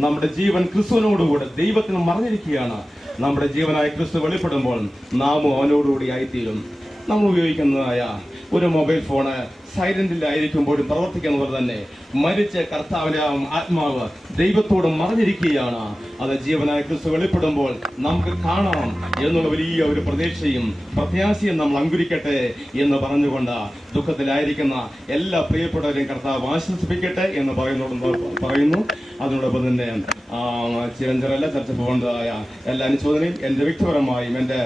നമ്മുടെ ജീവൻ ക്രിസ്തുവിനോടുകൂടെ ദൈവത്തിന് മറഞ്ഞിരിക്കുകയാണ്. നമ്മുടെ ജീവനായ ക്രിസ്തു വെളിപ്പെടുമ്പോൾ നാമും അവനോടുകൂടി ആയിത്തീരും. നമ്മൾ ഉപയോഗിക്കുന്നതായ ഒരു മൊബൈൽ ഫോണ് സൈലന്റിലായിരിക്കുമ്പോഴും പ്രവർത്തിക്കുന്ന പോലെ തന്നെ മരിച്ച കർത്താവിന്റെ ആത്മാവ് ദൈവത്തോട് മറഞ്ഞിരിക്കുകയാണ്. അത് ജീവനായ ക്രിസ്തു വെളിപ്പെടുമ്പോൾ നമുക്ക് കാണാം എന്നുള്ള വലിയ ഒരു പ്രതീക്ഷയും പ്രത്യാശയും നമ്മൾ അങ്കുരിക്കട്ടെ എന്ന് പറഞ്ഞുകൊണ്ട് ദുഃഖത്തിലായിരിക്കുന്ന എല്ലാ പ്രിയപ്പെട്ടവരെയും കർത്താവ് ആശ്വസിപ്പിക്കട്ടെ എന്ന് പറയുന്നു. അതിനോടൊപ്പം തന്നെ ചിരഞ്ചരല്ല ചർച്ച പോകേണ്ടതായ എല്ലാ അനുശോചനയും എൻ്റെ വ്യക്തിപരമായും എൻ്റെ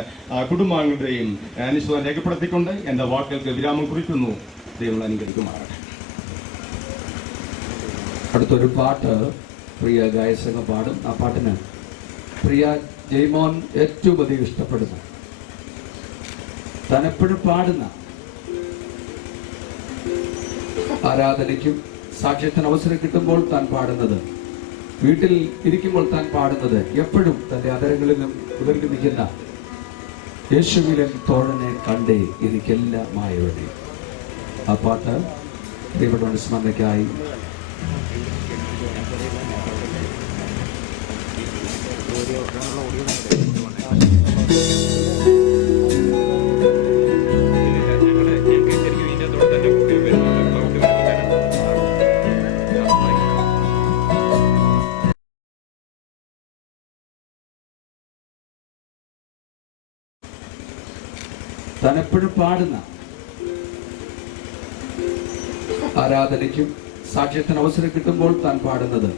കുടുംബാംഗങ്ങളുടെയും അനുശോചന രേഖപ്പെടുത്തിക്കൊണ്ട് എൻ്റെ വാക്കുകൾക്ക് വിരാമം കുറിക്കുന്നു. ദൈവം അനുഗ്രഹിക്കുമാറാകട്ടെ. അടുത്തൊരു പാട്ട് പ്രിയ ഗായകൻ പാടും. ആ പാട്ടിന് പ്രിയ ജയ്മോൻ ഏറ്റവും അധികം ഇഷ്ടപ്പെടുന്നു, താൻ എപ്പോഴും പാടുന്ന, ആരാധനയ്ക്കും സാക്ഷ്യത്തിന് അവസരം കിട്ടുമ്പോൾ താൻ പാടുന്നത്, വീട്ടിൽ ഇരിക്കുമ്പോൾ താൻ പാടുന്നത്, എപ്പോഴും തൻ്റെ അതരങ്ങളിലും ഉയർന്നു നിൽക്കുന്ന യേശുവിലെ തോഴനെ കണ്ടേ എനിക്കെല്ലാമായവനെ. ആ പാട്ട് പ്രിയപ്പെട്ട സ്മരണയ്ക്കായി താൻ എപ്പോഴും പാടുന്ന, ആരാധനയ്ക്കും സാക്ഷ്യത്തിന് അവസരം കിട്ടുമ്പോൾ താൻ പാടുന്നത്,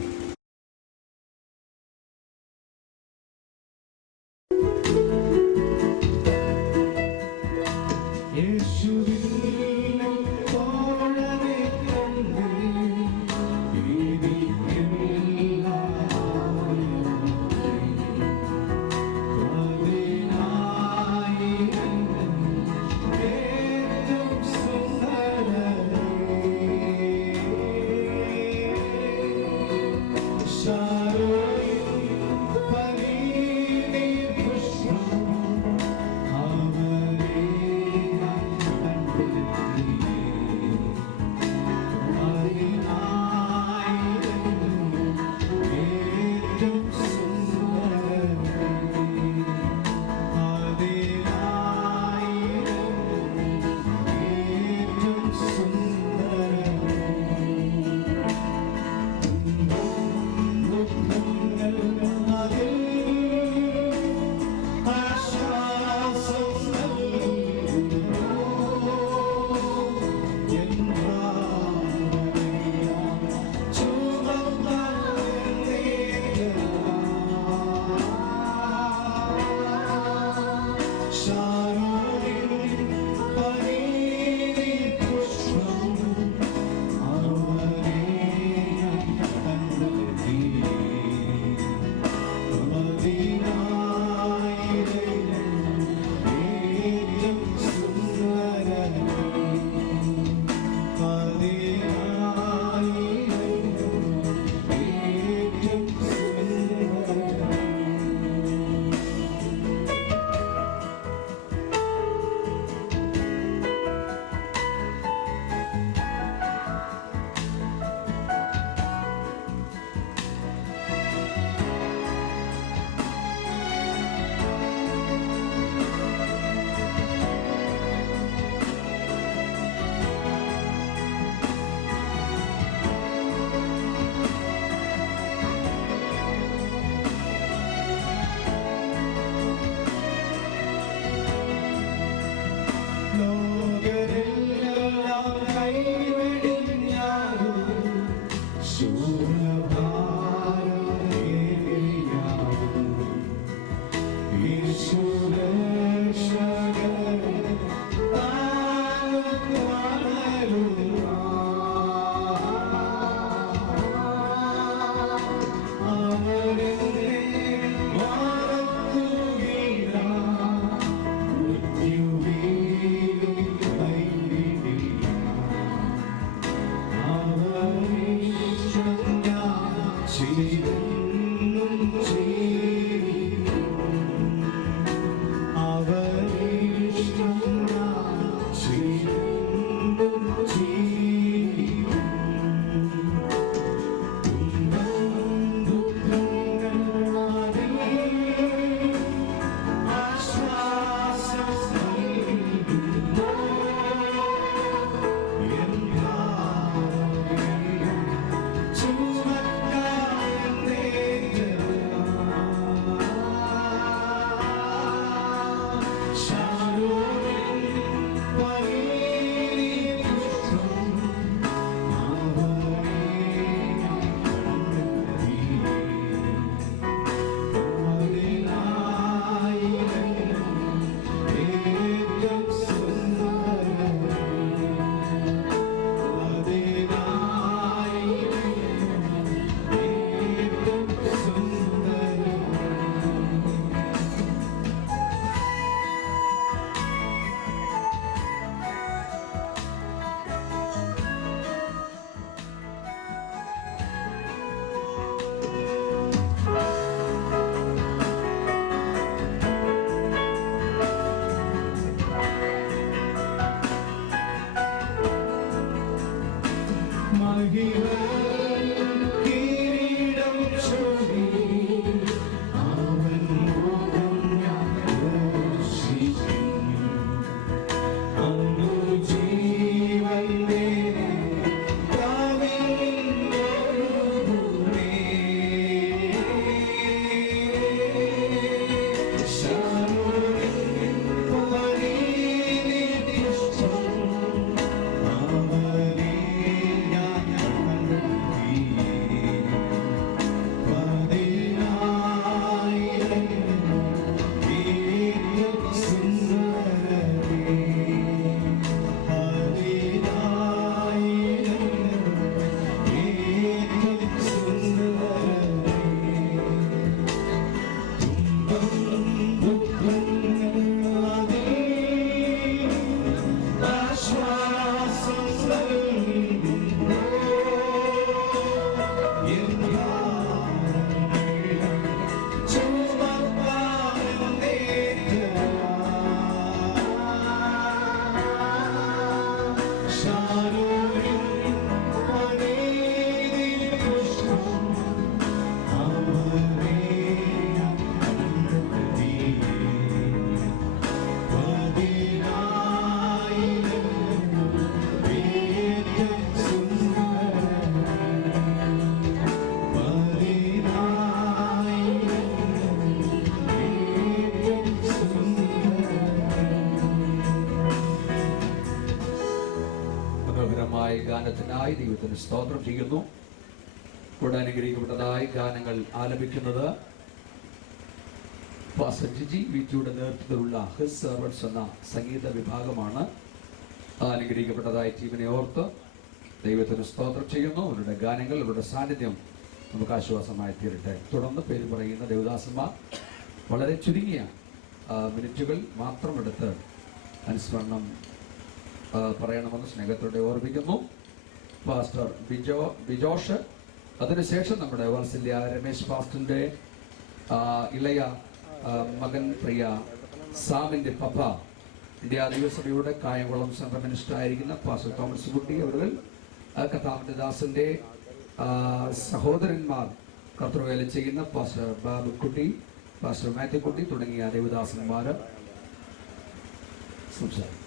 നൽകിയതിനായി ദൈവത്തിന് സ്തോത്രം ചെയ്യുന്നു. ഇവിടെ അനുഗ്രഹിക്കപ്പെട്ടതായി ഗാനങ്ങൾ ആലപിക്കുന്നത് പാസ്റ്റർ ജിജി വിറ്റിയുടെ നേതൃത്വത്തിലുള്ള ഹിസ് സെർവൻസ് എന്ന സംഗീത വിഭാഗമാണ്. അനുഗ്രഹിക്കപ്പെട്ടതായി ടീമിനെ ഓർത്ത് ദൈവത്തിന് സ്തോത്രം ചെയ്യുന്നു. അവരുടെ ഗാനങ്ങൾ, അവരുടെ സാന്നിധ്യം നമുക്ക് ആശ്വാസമായി തീരട്ടെ. തുടർന്ന് പേര് പറയുന്ന ദേവദാസന്മാർ വളരെ ചുരുങ്ങിയ മിനിറ്റുകൾ മാത്രമെടുത്ത് അനുസ്മരണം പറയണമെന്ന് സ്നേഹത്തോടെ ഓർമ്മിക്കുന്നു. പാസ്റ്റർ ബിജോഷ്, അതിനുശേഷം നമ്മുടെ വാത്സല്യ രമേശ് പാസ്റ്ററിന്റെ ഇളയ മകൻ പ്രിയ സാമിന്റെ പപ്പ, ഇന്ത്യ ദൈവസഭയുടെ കായംകുളം സെൻട്രൽ മിനിസ്റ്റർ ആയിരിക്കുന്ന പാസ്റ്റർ തോമസ് കുട്ടി അവർ, കർത്താവിന്റെ ദാസന്റെ സഹോദരന്മാർ കർത്തൃവേല ചെയ്യുന്ന പാസ്റ്റർ ബാബുക്കുട്ടി, പാസ്റ്റർ മാത്യുക്കുട്ടി തുടങ്ങിയ ദേവദാസന്മാർ സംസാരിക്കും.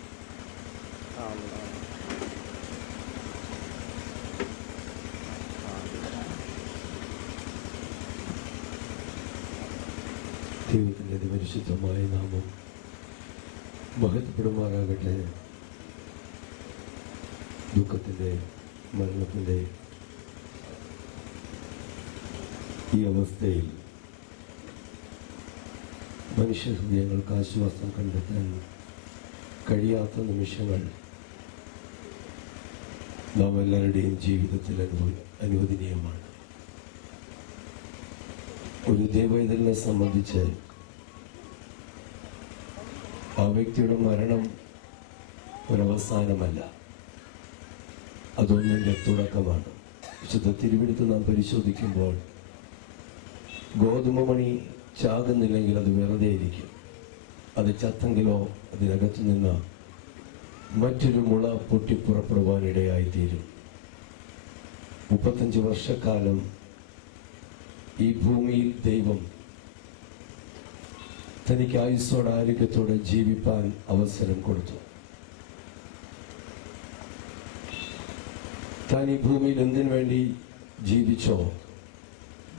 ദൈവത്തിൻ്റെ അതിപരിശുദ്ധമായ നാമം മഹത്വപ്പെടുമാറാകട്ടെ. ദുഃഖത്തിൻ്റെ, മരണത്തിൻ്റെ ഈ അവസ്ഥയിൽ മനുഷ്യ ഹൃദയങ്ങൾക്ക് ആശ്വാസം കണ്ടെത്താൻ കഴിയാത്ത നിമിഷങ്ങൾ നാം എല്ലാവരുടെയും ജീവിതത്തിൽ അനുവദനീയമാണ്. ഒരു ദൈവവേദനെ സംബന്ധിച്ച് ആ വ്യക്തിയുടെ മരണം ഒരവസാനമല്ല, അതൊന്നിൻ്റെ തുടക്കമാണ്. വിശുദ്ധ തിരുവെടുത്ത് നാം പരിശോധിക്കുമ്പോൾ ഗോതമ്പുമണി ചാകുന്നില്ലെങ്കിൽ അത് വെറുതെ ഇരിക്കും. അത് ചത്തെങ്കിലോ അതിനകത്ത് നിന്ന് മറ്റൊരു മുള പൊട്ടിപ്പുറപ്പെടുവാനിടയായിത്തീരും. 35 വർഷക്കാലം ഈ ഭൂമിയിൽ ദൈവം തനിക്ക് ആയുസ്സോടെ ആരോഗ്യത്തോടെ ജീവിപ്പാൻ അവസരം കൊടുത്തു. താൻ ഈ ഭൂമിയിൽ എന്തിനു വേണ്ടി ജീവിച്ചോ,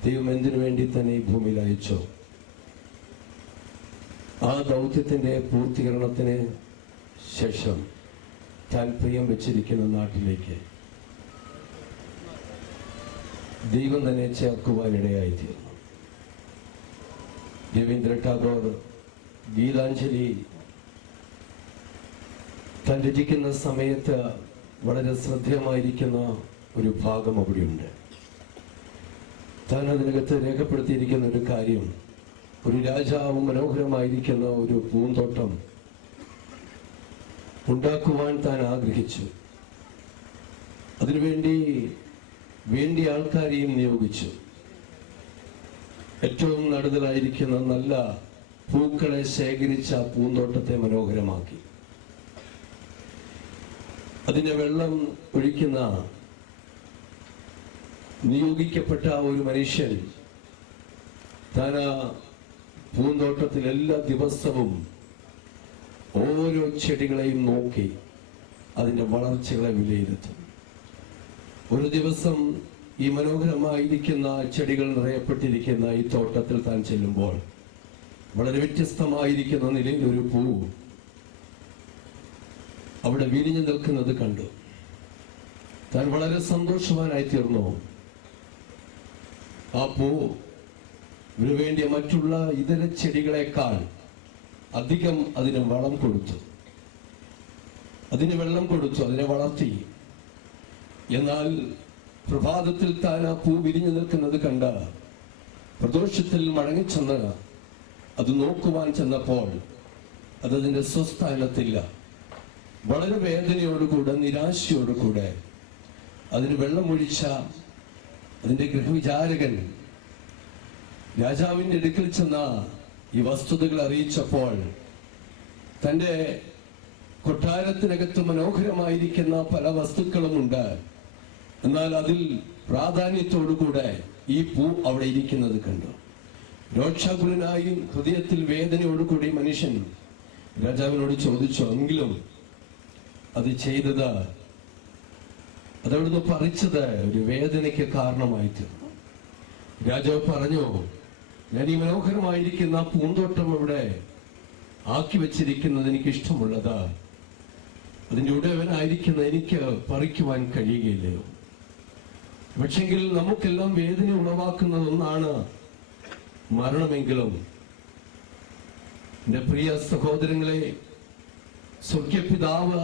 ദൈവം എന്തിനു വേണ്ടി തന്നെ ഈ ഭൂമിയിൽ അയച്ചോ, ആ ദൗത്യത്തിൻ്റെ പൂർത്തീകരണത്തിന് ശേഷം താൻ പ്രിയം വെച്ചിരിക്കുന്ന നാട്ടിലേക്ക് ദൈവം തന്നെ ചേർക്കുവാനിടയായിത്തീർന്നു. രവീന്ദ്ര ടാഗോർ ഗീതാഞ്ജലി താൻ രചിക്കുന്ന സമയത്ത് വളരെ ശ്രദ്ധേയമായിരിക്കുന്ന ഒരു ഭാഗം അവിടെയുണ്ട്. താൻ അതിനകത്ത് രേഖപ്പെടുത്തിയിരിക്കുന്ന ഒരു കാര്യം, ഒരു രാജാവ് മനോഹരമായിരിക്കുന്ന ഒരു പൂന്തോട്ടം ഉണ്ടാക്കുവാൻ താൻ ആഗ്രഹിച്ചു. അതിനുവേണ്ടി വേണ്ടിയ ആൾക്കാരെയും നിയോഗിച്ചു. ഏറ്റവും നടുതലായിരിക്കുന്ന നല്ല പൂക്കളെ ശേഖരിച്ച പൂന്തോട്ടത്തെ മനോഹരമാക്കി. അതിന് വെള്ളം ഒഴിക്കുന്ന നിയോഗിക്കപ്പെട്ട ഒരു മനുഷ്യൻ താൻ ആ പൂന്തോട്ടത്തിൽ എല്ലാ ദിവസവും ഓരോ ചെടികളെയും നോക്കി അതിൻ്റെ വളർച്ചകളെ വിലയിരുത്തും. ഒരു ദിവസം ഈ മനോഹരമായിരിക്കുന്ന ചെടികൾ നിറയപ്പെട്ടിരിക്കുന്ന ഈ തോട്ടത്തിൽ താൻ ചെല്ലുമ്പോൾ വളരെ വ്യത്യസ്തമായിരിക്കുന്ന നിലയിൽ ഒരു പൂ അവിടെ വിരിഞ്ഞു നിൽക്കുന്നത് കണ്ടു. താൻ വളരെ സന്തോഷവാനായി തീർന്നു. ആ പൂ ഇതിനു വേണ്ടിയ മറ്റുള്ള ഇതര ചെടികളെക്കാൾ അധികം അതിന് വളം കൊടുത്തു, അതിന് വെള്ളം കൊടുത്തു, അതിനെ വളർത്തി. എന്നാൽ പ്രഭാതത്തിൽ താൻ ആ പൂ വിരിഞ്ഞു നിൽക്കുന്നത് കണ്ട പ്രദോഷത്തിൽ മടങ്ങിച്ചെന്ന് അത് നോക്കുവാൻ ചെന്നപ്പോൾ അതതിൻ്റെ സ്വസ്ഥാനത്തില്ല. വളരെ വേദനയോടുകൂടെ നിരാശയോടുകൂടെ അതിന് വെള്ളമൊഴിച്ച അതിൻ്റെ ഗൃഹവിചാരകൻ രാജാവിൻ്റെ അടുക്കൽ ചെന്ന ഈ വസ്തുതകൾ അറിയിച്ചപ്പോൾ തൻ്റെ കൊട്ടാരത്തിനകത്ത് മനോഹരമായിരിക്കുന്ന പല വസ്തുക്കളുമുണ്ട്, എന്നാൽ അതിൽ പ്രാധാന്യത്തോടുകൂടെ ഈ പൂ അവിടെ ഇരിക്കുന്നത് കണ്ടു. രോക്ഷാകുലനായും ഹൃദയത്തിൽ വേദനയോടുകൂടി മനുഷ്യൻ രാജാവിനോട് ചോദിച്ചു, എങ്കിലും അത് ചെയ്തത്, അതവിടുന്ന് പറിച്ചത് ഒരു വേദനയ്ക്ക് കാരണമായി തീർന്നു. രാജാവ് പറഞ്ഞു, ഞാൻ ഈ മനോഹരമായിരിക്കുന്ന പൂന്തോട്ടം ഇവിടെ ആക്കി വെച്ചിരിക്കുന്നത് എനിക്ക് ഇഷ്ടമുള്ളത്, അതിൻ്റെ ഉടയവനായിരിക്കുന്ന എനിക്ക് പറിക്കുവാൻ കഴിയുകയില്ലയോ? പക്ഷെങ്കിൽ നമുക്കെല്ലാം വേദന ഉളവാക്കുന്ന ഒന്നാണ് മരണമെങ്കിലും എൻ്റെ പ്രിയ സഹോദരങ്ങളെ, സ്വർഗ്ഗപിതാവ്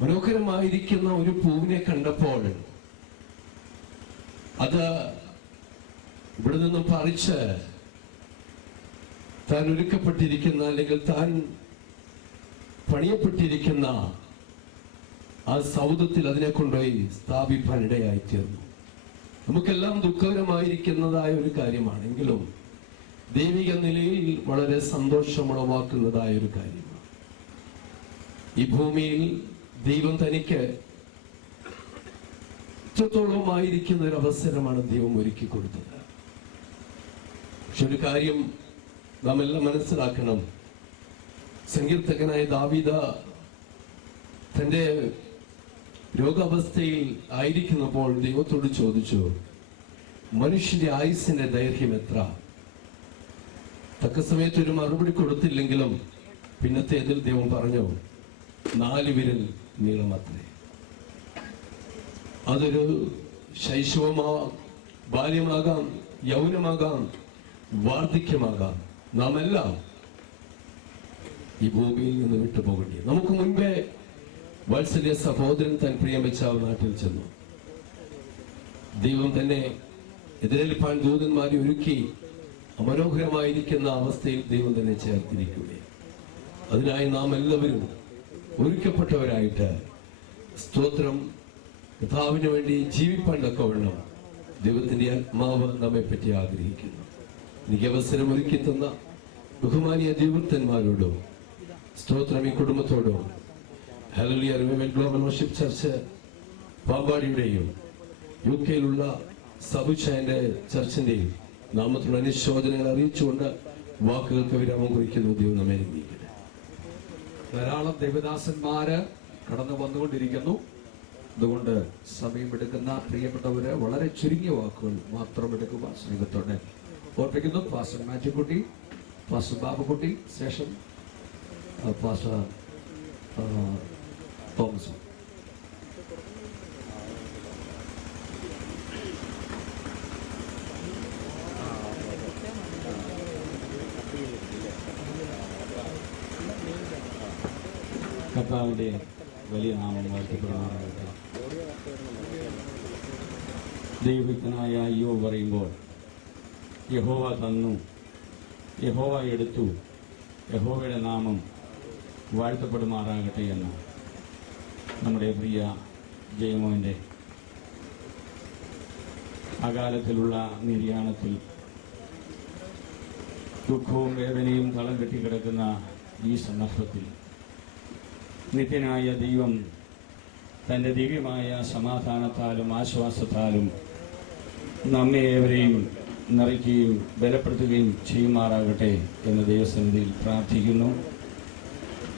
മനോഹരമായിരിക്കുന്ന ഒരു പൂവിനെ കണ്ടപ്പോൾ അത് ഇവിടെ നിന്നും പറിച്ച് താൻ ഒരുക്കപ്പെട്ടിരിക്കുന്ന അല്ലെങ്കിൽ താൻ പണിയപ്പെട്ടിരിക്കുന്ന ആ സൗധത്തിൽ അതിനെ കൊണ്ടുപോയി സ്ഥാപിക്കാൻ ഇടയായിത്തീർന്നു. നമുക്കെല്ലാം ദുഃഖകരമായിരിക്കുന്നതായ ഒരു കാര്യമാണെങ്കിലും ദൈവിക നിലയിൽ വളരെ സന്തോഷമുളവാക്കുന്നതായ ഒരു കാര്യമാണ്. ഈ ഭൂമിയിൽ ദൈവം തനിക്ക് ഇത്രത്തോളമായിരിക്കുന്ന ഒരു അവസരമാണ് ദൈവം ഒരുക്കി കൊടുത്തത്. പക്ഷെ ഒരു കാര്യം നാം എല്ലാം മനസ്സിലാക്കണം. സങ്കീർത്തകനായ ദാവീദ് തന്റെ രോഗാവസ്ഥയിൽ ആയിരിക്കുന്നപ്പോൾ ദൈവത്തോട് ചോദിച്ചു, മനുഷ്യന്റെ ആയുസിന്റെ ദൈർഘ്യം എത്ര? തക്ക സമയത്ത് ഒരു മറുപടി കൊടുത്തില്ലെങ്കിലും പിന്നത്തേതിൽ ദൈവം പറഞ്ഞു, 4 വിരൽ നീളമത്രേ. അതൊരു ശൈശവമാകാം, ബാല്യമാകാം, യൗവനമാകാം, വാർദ്ധക്യമാകാം. നാം എല്ലാം ഈ ഭൂമിയിൽ നിന്ന് വിട്ടുപോകേണ്ടി. നമുക്ക് മുൻപേ വാത്സല്യ സഹോദരൻ താൻ പ്രിയം വെച്ച നാട്ടിൽ ചെന്നു. ദൈവം തന്നെ എതിരേൽപ്പാൻ ദൂതന്മാരെ ഒരുക്കി മനോഹരമായിരിക്കുന്ന അവസ്ഥയിൽ ദൈവം തന്നെ ചേർത്തിരിക്കുകയാണ്. അതിനായി നാം എല്ലാവരും ഒരുക്കപ്പെട്ടവരായിട്ട് സ്തോത്രം കർത്താവിന് വേണ്ടി ജീവിപ്പാൻ തക്കവണ്ണം ദൈവത്തിന്റെ ആത്മാവ് നമ്മെ പറ്റി ആഗ്രഹിക്കുന്നു. എനിക്ക് അവസരം ഒരുക്കി തന്ന ബഹുമാനിയ ദൈവത്തന്മാരോടും സ്തോത്രം ഈ കുടുംബത്തോടും hallelujah revival global worship church പാമ്പാടിയുടെയും UK സബുച്ചായന്റെ ചർച്ചിന്റെയും നാമത്തിലുള്ള അനുശോചനങ്ങൾ അറിയിച്ചുകൊണ്ട് വാക്കുകൾക്ക് വിരാമം കുറിക്കുന്നു. ദൈവം നമ്മെ അനുഗ്രഹിക്കട്ടെ. ധാരാളം ദേവദാസന്മാര് കടന്നു വന്നുകൊണ്ടിരിക്കുന്നു. അതുകൊണ്ട് സമയമെടുക്കുന്ന പ്രിയപ്പെട്ടവര് വളരെ ചുരുങ്ങിയ വാക്കുകൾ മാത്രം എടുക്കുക സ്നേഹത്തോടെ ഓർപ്പിക്കുന്നു. പാസ്റ്റർ മാത്യുക്കുട്ടി, പാസ്റ്റർ ബാബുക്കുട്ടി, ശേഷം പാസ്റ്റർ തോമസ്. കർത്താവിൻ്റെ വലിയ നാമം വാഴ്ത്തപ്പെടുമാറാകട്ടെ. ദൈവഭക്തനായ അയ്യോബ് പറയുമ്പോൾ യഹോവ തന്നു, യഹോവ എടുത്തു, യഹോവയുടെ നാമം വാഴ്ത്തപ്പെടുമാറാകട്ടെ എന്ന് നമ്മുടെ പ്രിയ ജയമോൻ്റെ അകാലത്തിലുള്ള നിര്യാണത്തിൽ ദുഃഖവും വേദനയും തളം കെട്ടിക്കിടക്കുന്ന ഈ സന്ദർഭത്തിൽ നിത്യനായ ദൈവം തൻ്റെ ദിവ്യമായ സമാധാനത്താലും ആശ്വാസത്താലും നമ്മെ ഏവരെയും നിറയ്ക്കുകയും ബലപ്പെടുത്തുകയും ചെയ്യുമാറാകട്ടെ എന്ന് ദൈവസന്നിധിയിൽ പ്രാർത്ഥിക്കുന്നു.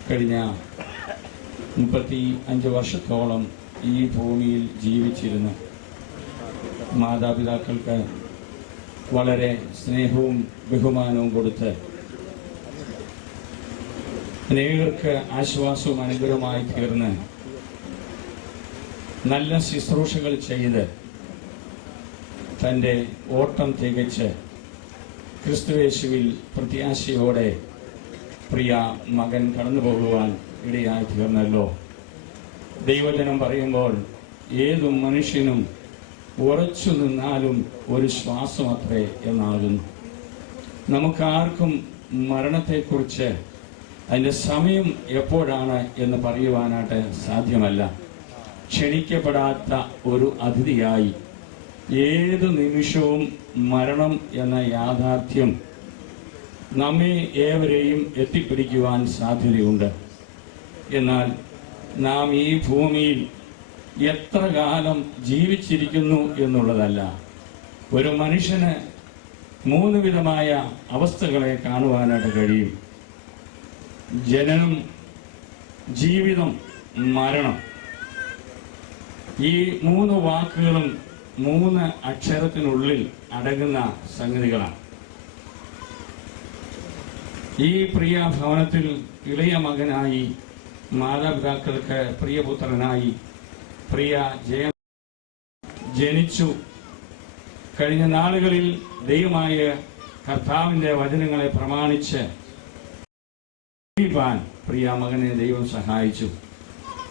കഴിഞ്ഞ 35 വർഷത്തോളം ഈ ഭൂമിയിൽ ജീവിച്ചിരുന്ന് മാതാപിതാക്കൾക്ക് വളരെ സ്നേഹവും ബഹുമാനവും കൊടുത്ത് അനേകർക്ക് ആശ്വാസവും അനുഗ്രഹമായി തീർന്ന് നല്ല ശുശ്രൂഷകൾ ചെയ്ത് തൻ്റെ ഓട്ടം തികച്ച് ക്രിസ്തുയേശുവിൽ പ്രത്യാശയോടെ പ്രിയ മകൻ കടന്നു പോകുവാൻ ഇടയായി തീർന്നല്ലോ. ദൈവജനം പറയുമ്പോൾ ഏതു മനുഷ്യനും ഉറച്ചു നിന്നാലും ഒരു ശ്വാസമത്രേ എന്നാകുന്നു. നമുക്കാർക്കും മരണത്തെക്കുറിച്ച് അതിൻ്റെ സമയം എപ്പോഴാണ് എന്ന് പറയുവാനായിട്ട് സാധ്യമല്ല. ക്ഷണിക്കപ്പെടാത്ത ഒരു അതിഥിയായി ഏത് നിമിഷവും മരണം എന്ന യാഥാർത്ഥ്യം നമ്മെ ഏവരെയും എത്തിപ്പിടിക്കുവാൻ സാധ്യതയുണ്ട്. എന്നാൽ നാം ഈ ഭൂമിയിൽ എത്ര കാലം ജീവിച്ചിരിക്കുന്നു എന്നുള്ളതല്ല. ഒരു മനുഷ്യന് 3 വിധമായ അവസ്ഥകളെ കാണുവാനായിട്ട് കഴിയും: ജനനം, ജീവിതം, മരണം. ഈ 3 വാക്കുകളും 3 അക്ഷരത്തിനുള്ളിൽ അടങ്ങുന്ന സംഗതികളാണ്. ഈ പ്രിയ ഭവനത്തിൽ ഇളയ മകനായി മാതാപിതാക്കൾക്ക് പ്രിയപുത്രനായി പ്രിയ ജനിച്ചു. കഴിഞ്ഞ നാളുകളിൽ ദൈവമായ കർത്താവിൻ്റെ വചനങ്ങളെ പ്രമാണിച്ച് ജീവിപ്പാൻ പ്രിയ മകനെ ദൈവം സഹായിച്ചു.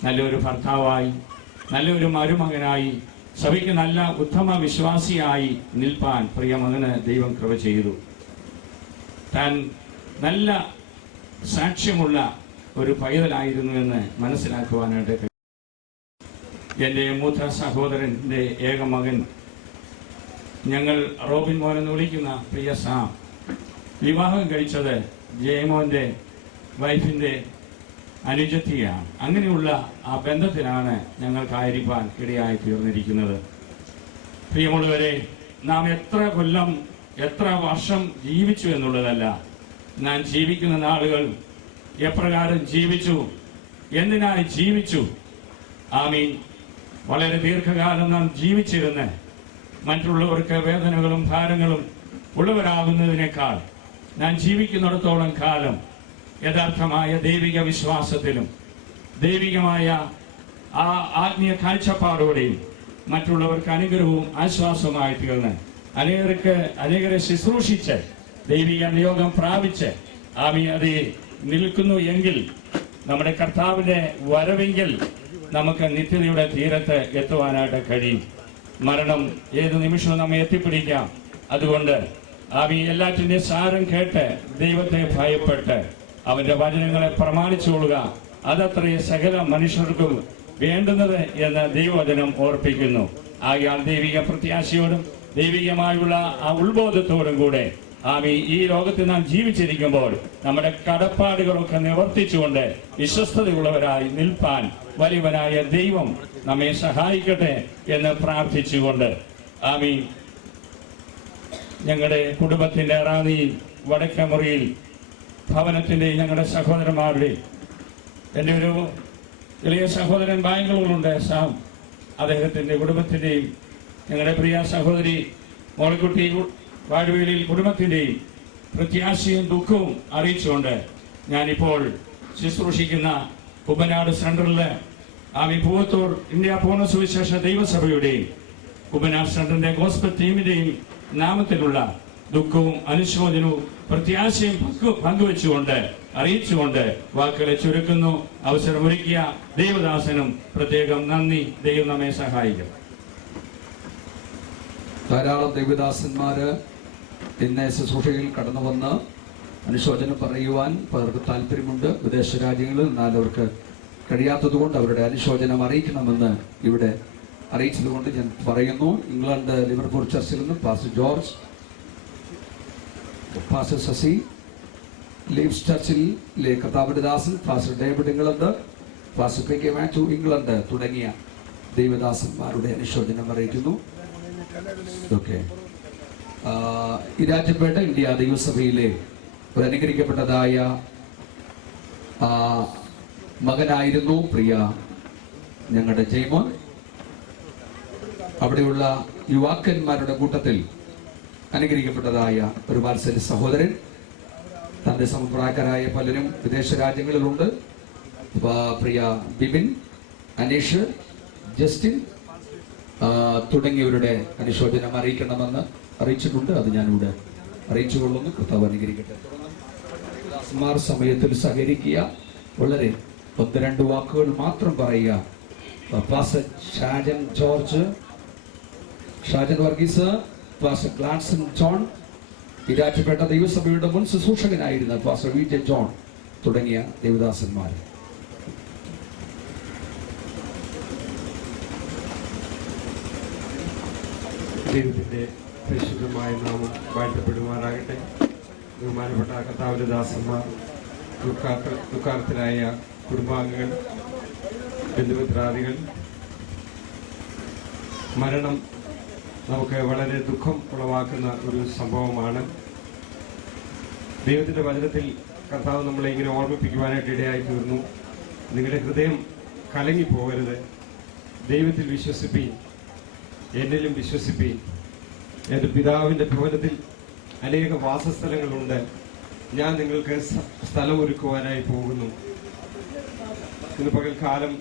നല്ലൊരു ഭർത്താവായി, നല്ലൊരു മരുമകനായി, സഭയ്ക്ക് നല്ല ഉത്തമ വിശ്വാസിയായി നിൽപ്പാൻ പ്രിയ മകന് ദൈവം കൃപ ചെയ്തു. താൻ നല്ല സാക്ഷ്യമുള്ള ഒരു പൈതലായിരുന്നു എന്ന് മനസ്സിലാക്കുവാനായിട്ട് കഴിയും. എൻ്റെ മൂത്ത സഹോദരൻ്റെ ഏക മകൻ, ഞങ്ങൾ റോബിൻ മോൻ എന്ന് വിളിക്കുന്ന പ്രിയ സാം, വിവാഹം കഴിച്ചത് ജയമോൻ്റെ വൈഫിൻ്റെ അനുജത്തിയാണ്. അങ്ങനെയുള്ള ആ ബന്ധത്തിലാണ് ഞങ്ങൾക്കായിരിക്കാൻ ഇടയായി തീർന്നിരിക്കുന്നത്. പ്രിയമുള്ളവരെ, നാം എത്ര കൊല്ലം എത്ര വർഷം ജീവിച്ചു എന്നുള്ളതല്ല, നാം ജീവിക്കുന്ന നാളുകൾ എപ്രകാരം ജീവിച്ചു, എന്തിനായി ജീവിച്ചു. ആമീൻ. വളരെ ദീർഘകാലം നാം ജീവിച്ചിരുന്ന് മറ്റുള്ളവർക്ക് വേദനകളും ഭാരങ്ങളും ഉള്ളവരാകുന്നതിനേക്കാൾ നാം ജീവിക്കുന്നിടത്തോളം കാലം യഥാർത്ഥമായ ദൈവിക വിശ്വാസത്തിലും ദൈവികമായ ആ ആത്മീയ കാഴ്ചപ്പാടോടെയും മറ്റുള്ളവർക്ക് അനുഗ്രഹവും ആശ്വാസവുമായി തീർന്ന് അനേകരെ ശുശ്രൂഷിച്ച് ദൈവിക നിയോഗം പ്രാപിച്ച് അത് നിൽക്കുന്നു എങ്കിൽ നമ്മുടെ കർത്താവിന്റെ വരവെങ്കിൽ നമുക്ക് നിത്യതയുടെ തീരത്ത് എത്തുവാനായിട്ട് കഴിയും. മരണം ഏത് നിമിഷവും നമ്മെ എത്തിപ്പിടിക്കാം. അതുകൊണ്ട് എല്ലാറ്റിന്റെ സാരം കേട്ട് ദൈവത്തെ ഭയപ്പെട്ട് അവന്റെ വചനങ്ങളെ പ്രമാണിച്ചുകൊള്ളുക. അതത്രേ സകല മനുഷ്യർക്കും വേണ്ടുന്നത് എന്ന് ദൈവവചനം ഓർപ്പിക്കുന്നു. ആകയാൽ ദൈവിക പ്രത്യാശയോടും ദൈവികമായുള്ള ആ ഉത്ബോധത്തോടും കൂടെ ഈ ലോകത്ത് നാം ജീവിച്ചിരിക്കുമ്പോൾ നമ്മുടെ കടപ്പാടുകളൊക്കെ നിവർത്തിച്ചുകൊണ്ട് വിശ്വസ്തതയുള്ളവരായി നിൽപ്പാൻ വലിയവനായ ദൈവം നമ്മെ സഹായിക്കട്ടെ എന്ന് പ്രാർത്ഥിച്ചുകൊണ്ട് ഞങ്ങളുടെ കുടുംബത്തിന്റെ റാന്നിയിൽ വടക്കമുറിയിൽ ഭവനത്തിന്റെ ഞങ്ങളുടെ സഹോദരന്മാരുടെ എൻ്റെ ഒരു ഇളയ സഹോദരൻ ബാംഗ്ലൂരിലുണ്ട് സാം, അദ്ദേഹത്തിന്റെ കുടുംബത്തിന്റെയും ഞങ്ങളുടെ പ്രിയ സഹോദരി മോളിക്കുട്ടി വാഴവേലിയിൽ കുടുംബത്തിന്റെയും പ്രത്യാശയും ദുഃഖവും അറിയിച്ചുകൊണ്ട് ഞാനിപ്പോൾ ശുശ്രൂഷിക്കുന്ന കുമ്പനാട് സെൻട്രലിലെ പൂവത്തൂർ ഇന്ത്യ പൂർണ്ണ സുവിശേഷ ദൈവസഭയുടെയും കുമ്പനാട് സെൻട്രലിന്റെ ഗോസ്ബൽ ടീമിന്റെയും നാമത്തിലുള്ള ദുഃഖവും അനുശോചനവും പ്രത്യാശയും പങ്കുവെച്ചുകൊണ്ട് അറിയിച്ചുകൊണ്ട് വാക്കുകളെ ചുരുക്കുന്നു. അവസരമൊരുക്കിയ ദൈവദാസനും പ്രത്യേകം നന്ദി. ദൈവം നമ്മെ സഹായിക്കും. ധാരാളം ദൈവദാസന്മാര് ഇന്ന് ശുശ്രൂഷയിൽ കടന്നു വന്ന് അനുശോചനം പറയുവാൻ പലർക്ക് താല്പര്യമുണ്ട്. വിദേശ രാജ്യങ്ങളിൽ എന്നാൽ അവർക്ക് കഴിയാത്തതുകൊണ്ട് അവരുടെ അനുശോചനം അറിയിക്കണമെന്ന് ഇവിടെ അറിയിച്ചതുകൊണ്ട് ഞാൻ പറയുന്നു. ഇംഗ്ലണ്ട് ലിവർപൂൾ ചർച്ചിൽ നിന്ന് pastor George, pastor Shashi, leaves ചർച്ചിലെ കർത്താവിന്റെ ദാസൻ pastor David England, pastor P K Mathew England തുടങ്ങിയ ദൈവദാസന്മാരുടെ അനുശോചനം അറിയിക്കുന്നു. ഓക്കെ, ഇരാറ്റുപേട്ട ഇന്ത്യ ദൈവസഭയിലെ ഒരു അനുഗ്രഹിക്കപ്പെട്ടതായ മകനായിരുന്നു പ്രിയ ഞങ്ങളുടെ ജയ്മോൻ. അവിടെയുള്ള യുവാക്കന്മാരുടെ കൂട്ടത്തിൽ അനുഗ്രഹിക്കപ്പെട്ടതായ ഒരു വാത്സല്യ സഹോദരൻ. തന്റെ സമപ്രായക്കാരായ പലരും വിദേശ രാജ്യങ്ങളിലുണ്ട്. പ്രിയ ബിബിൻ, അനീഷ്, ജസ്റ്റിൻ തുടങ്ങിയവരുടെ അനുശോചനം അറിയിക്കണമെന്ന് അറിയിച്ചിട്ടുണ്ട്. അത് ഞാനിവിടെ അറിയിച്ചുകൊള്ളുന്നു. കർത്താവ് അനുഗ്രഹിക്കട്ടെ. ദാസന്മാർ സമയത്തിൽ സഹകരിക്കുക. വളരെ 1-2 വാക്കുകൾ മാത്രം പറയുക. Pastor Shajan George, Shajan Varghese, pastor Gladson John, Erattupetta ദൈവസഭയുടെ മുൻ ശുശ്രൂഷകനായിരുന്ന പാസ്റ്റർ വി ജെ ജോൺ തുടങ്ങിയ ദേവദാസന്മാർ. ദൈവത്തിന്റെ പരിശുദ്ധമായ നാമം വാഴ്ത്തപ്പെടുമാറാകട്ടെ. ബഹുമാനപ്പെട്ട കർത്താവിന്റെ ദാസന്മാർ, ദുഃഖാർത്ഥരായ കുടുംബാംഗങ്ങൾ, ബന്ധുമിത്രാദികൾ, മരണം നമുക്ക് വളരെ ദുഃഖം ഉളവാക്കുന്ന ഒരു സംഭവമാണ്. ദൈവത്തിന്റെ വചനത്തിൽ കർത്താവ് നമ്മളെ ഇങ്ങനെ ഓർമ്മിപ്പിക്കുവാനായിട്ട് ഇടയായി തീർന്നു. നിങ്ങളുടെ ഹൃദയം കലങ്ങിപ്പോകരുത്, ദൈവത്തിൽ വിശ്വസിപ്പീൻ, എന്നിലും വിശ്വസിപ്പീൻ. എൻ്റെ പിതാവിൻ്റെ ഭവനത്തിൽ അനേക വാസസ്ഥലങ്ങളുണ്ട്, ഞാൻ നിങ്ങൾക്ക് സ്ഥലമൊരുക്കുവാനായി പോകുന്നു. ഇന്ന് പകൽക്കാലം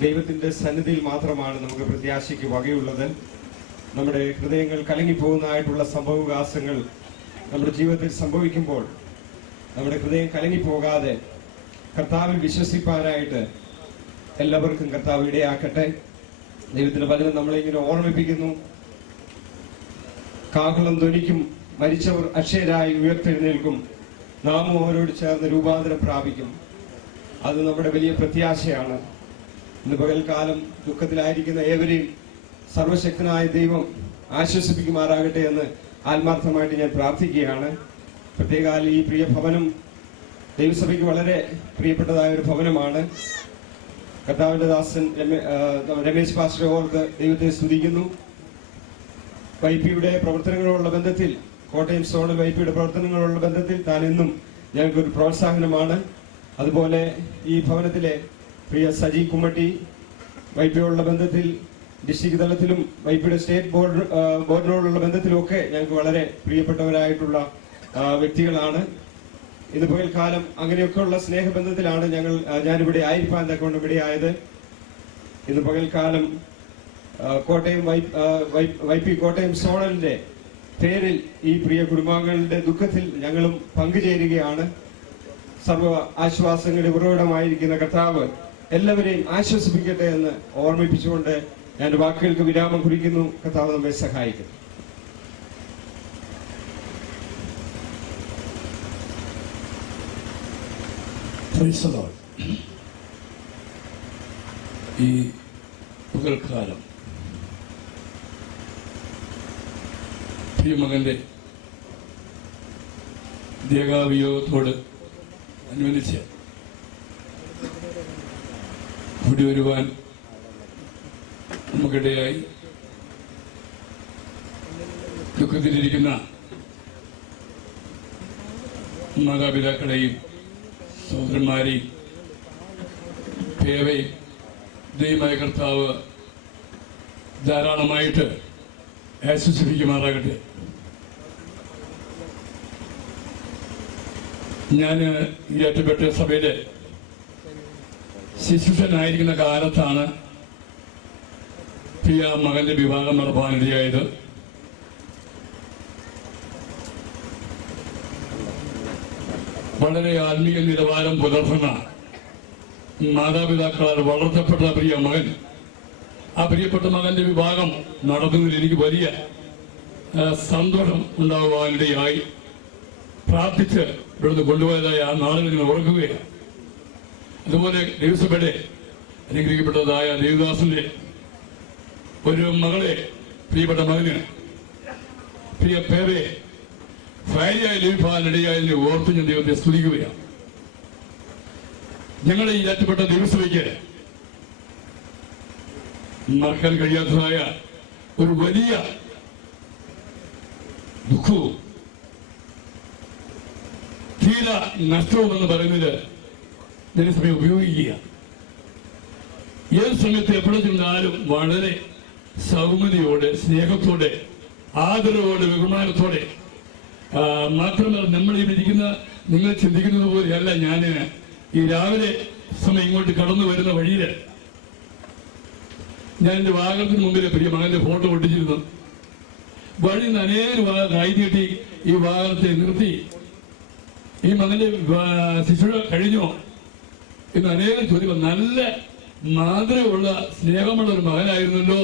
ദൈവത്തിൻ്റെ സന്നിധിയിൽ മാത്രമാണ് നമുക്ക് പ്രത്യാശയ്ക്ക് വകയുള്ളത്. നമ്മുടെ ഹൃദയങ്ങൾ കലങ്ങിപ്പോകുന്നതായിട്ടുള്ള സംഭവവികാസങ്ങൾ നമ്മുടെ ജീവിതത്തിൽ സംഭവിക്കുമ്പോൾ നമ്മുടെ ഹൃദയം കലങ്ങിപ്പോകാതെ കർത്താവിൽ വിശ്വസിപ്പാനായിട്ട് എല്ലാവർക്കും കർത്താവ് ഇടയാക്കട്ടെ. ദൈവത്തിന്റെ വചനം നമ്മളെ ഇങ്ങനെ ഓർമ്മിപ്പിക്കുന്നു, കാഹളം ധ്വനിക്കും, മരിച്ചവർ അക്ഷയരായി ഉയർത്തെഴുന്നേൽക്കും, നാമും അവരോട് ചേർന്ന് രൂപാന്തരം പ്രാപിക്കും. അത് നമ്മുടെ വലിയ പ്രത്യാശയാണ്. ഇന്ന് പകൽക്കാലം ദുഃഖത്തിലായിരിക്കുന്ന ഏവരെയും സർവശക്തനായ ദൈവം ആശ്വസിപ്പിക്കുമാറാകട്ടെ എന്ന് ആത്മാർത്ഥമായിട്ട് ഞാൻ പ്രാർത്ഥിക്കുകയാണ്. പ്രത്യേകാൽ ഈ പ്രിയ ഭവനം ദൈവസഭയ്ക്ക് വളരെ പ്രിയപ്പെട്ടതായ ഒരു ഭവനമാണ്. കർത്താവിന്റെ ദാസൻ രമേശ് പാസ്റ്ററെ ഓർത്ത് ദൈവത്തെ സ്തുതിക്കുന്നു. വൈപിയുടെ പ്രവർത്തനങ്ങളുള്ള ബന്ധത്തിൽ, കോട്ടയം സോണിൽ വൈപിയുടെ പ്രവർത്തനങ്ങളുള്ള ബന്ധത്തിൽ താൻ എന്നും ഞങ്ങൾക്കൊരു പ്രോത്സാഹനമാണ്. അതുപോലെ ഈ ഭവനത്തിലെ പ്രിയ സജി കുമ്മട്ടി വൈപിയോടുള്ള ബന്ധത്തിൽ ഡിസ്ട്രിക്ട് തലത്തിലും വൈപിയുടെ സ്റ്റേറ്റ് ബോർഡിനോടുള്ള ബന്ധത്തിലുമൊക്കെ ഞങ്ങൾക്ക് വളരെ പ്രിയപ്പെട്ടവരായിട്ടുള്ള വ്യക്തികളാണ്. ഇന്ന് പകൽക്കാലം അങ്ങനെയൊക്കെയുള്ള സ്നേഹബന്ധത്തിലാണ് ഞാനിവിടെ ആയിരിക്കാൻ തക്കൊണ്ട് ഇവിടെ ആയത്. ഇന്ന് പകൽക്കാലം കോട്ടയം വൈപി കോട്ടയം സോണലിന്റെ പേരിൽ ഈ പ്രിയ കുടുംബാംഗങ്ങളുടെ ദുഃഖത്തിൽ ഞങ്ങളും പങ്കുചേരുകയാണ്. സർവ ആശ്വാസങ്ങളുടെ ഉറവിടമായിരിക്കുന്ന കർത്താവ് എല്ലാവരെയും ആശ്വസിപ്പിക്കട്ടെ എന്ന് ഓർമ്മിപ്പിച്ചുകൊണ്ട് ഞാൻ വാക്കുകൾക്ക് വിരാമം കുറിക്കുന്നു. കർത്താവ് നമ്മെ സഹായിക്കുന്നു. ഈ പകൽക്കാലം പ്രിയമകന്റെ ദേഹാവിയോഗത്തോട് അനുബന്ധിച്ച് കൂടി വരുവാൻ നമുക്കിടയായി. ദുഃഖത്തിലിരിക്കുന്ന മാതാപിതാക്കളെയും സഹോദരന്മാരെയും പേവയും ദൈവമായ കർത്താവ് ധാരാളമായിട്ട് ആശ്വസിപ്പിക്കുമാറാകട്ടെ. ഞാൻ ഈരാറ്റുപേട്ട സഭയിലെ ശിശുഷനായിരിക്കുന്ന കാലത്താണ് പ്രിയ മകന്റെ വിവാഹം നടപ്പാനിടയായത്. വളരെ ആത്മീയ നിലവാരം പുലർത്തുന്ന മാതാപിതാക്കളാൽ വളർത്തപ്പെട്ട പ്രിയ മകൻ, ആ പ്രിയപ്പെട്ട മകന്റെ വിവാഹം നടത്തുന്നതിൽ എനിക്ക് വലിയ സന്തോഷം ഉണ്ടാകുവാനിടയായി. പ്രാർത്ഥിച്ച് ഇവിടുന്ന് കൊണ്ടുപോയതായ ആ നാളുകൾ ഞാൻ ഓർക്കുകയാണ്. അതുപോലെ ദൈവസഭയുടെ അനുഗ്രഹിക്കപ്പെട്ടതായ ദേവദാസന്റെ ഒരു മകളെ, പ്രിയപ്പെട്ട മകന് പ്രിയ പേരെ ഭാര്യയായി ലഭിക്കാനിടയായതിനെ ഓർത്ത് ഞാൻ ദൈവത്തെ സ്തുതിക്കുകയാണ്. ഞങ്ങളെ ഈ ഏറ്റുപെട്ട ദൈവസഭയ്ക്ക് മറക്കാൻ കഴിയാത്തതായ ഒരു വലിയ ദുഃഖവും തീര നഷ്ടവും എന്ന് പറയുന്നത് ദൈവസഭയെ ഉപയോഗിക്കുക. ഏത് സമയത്ത് എപ്പോഴും ചെന്നാലും വളരെ സൗമ്യതയോടെ, സ്നേഹത്തോടെ, ആദരവോടെ, ബഹുമാനത്തോടെ, മാത്രമല്ല നമ്മളിരിക്കുന്ന നിങ്ങൾ ചിന്തിക്കുന്നത് പോലെയല്ല. ഞാൻ ഈ രാവിലെ സമയം ഇങ്ങോട്ട് കടന്നു വരുന്ന വഴിയിൽ ഞാൻ എൻ്റെ വാഹനത്തിന് മുമ്പിൽ പ്രിയ മകന്റെ ഫോട്ടോ ഒട്ടിച്ചിരുന്നു. വഴി നിന്ന് അനേകം കൈനീട്ടി ഈ വാഹനത്തെ നിർത്തി, ഈ മകന്റെ ശിശുഴ കഴിഞ്ഞോ എന്ന് അനേകം ചോദ്യം. നല്ല മാതൃകയുള്ള സ്നേഹമുള്ള ഒരു മകനായിരുന്നല്ലോ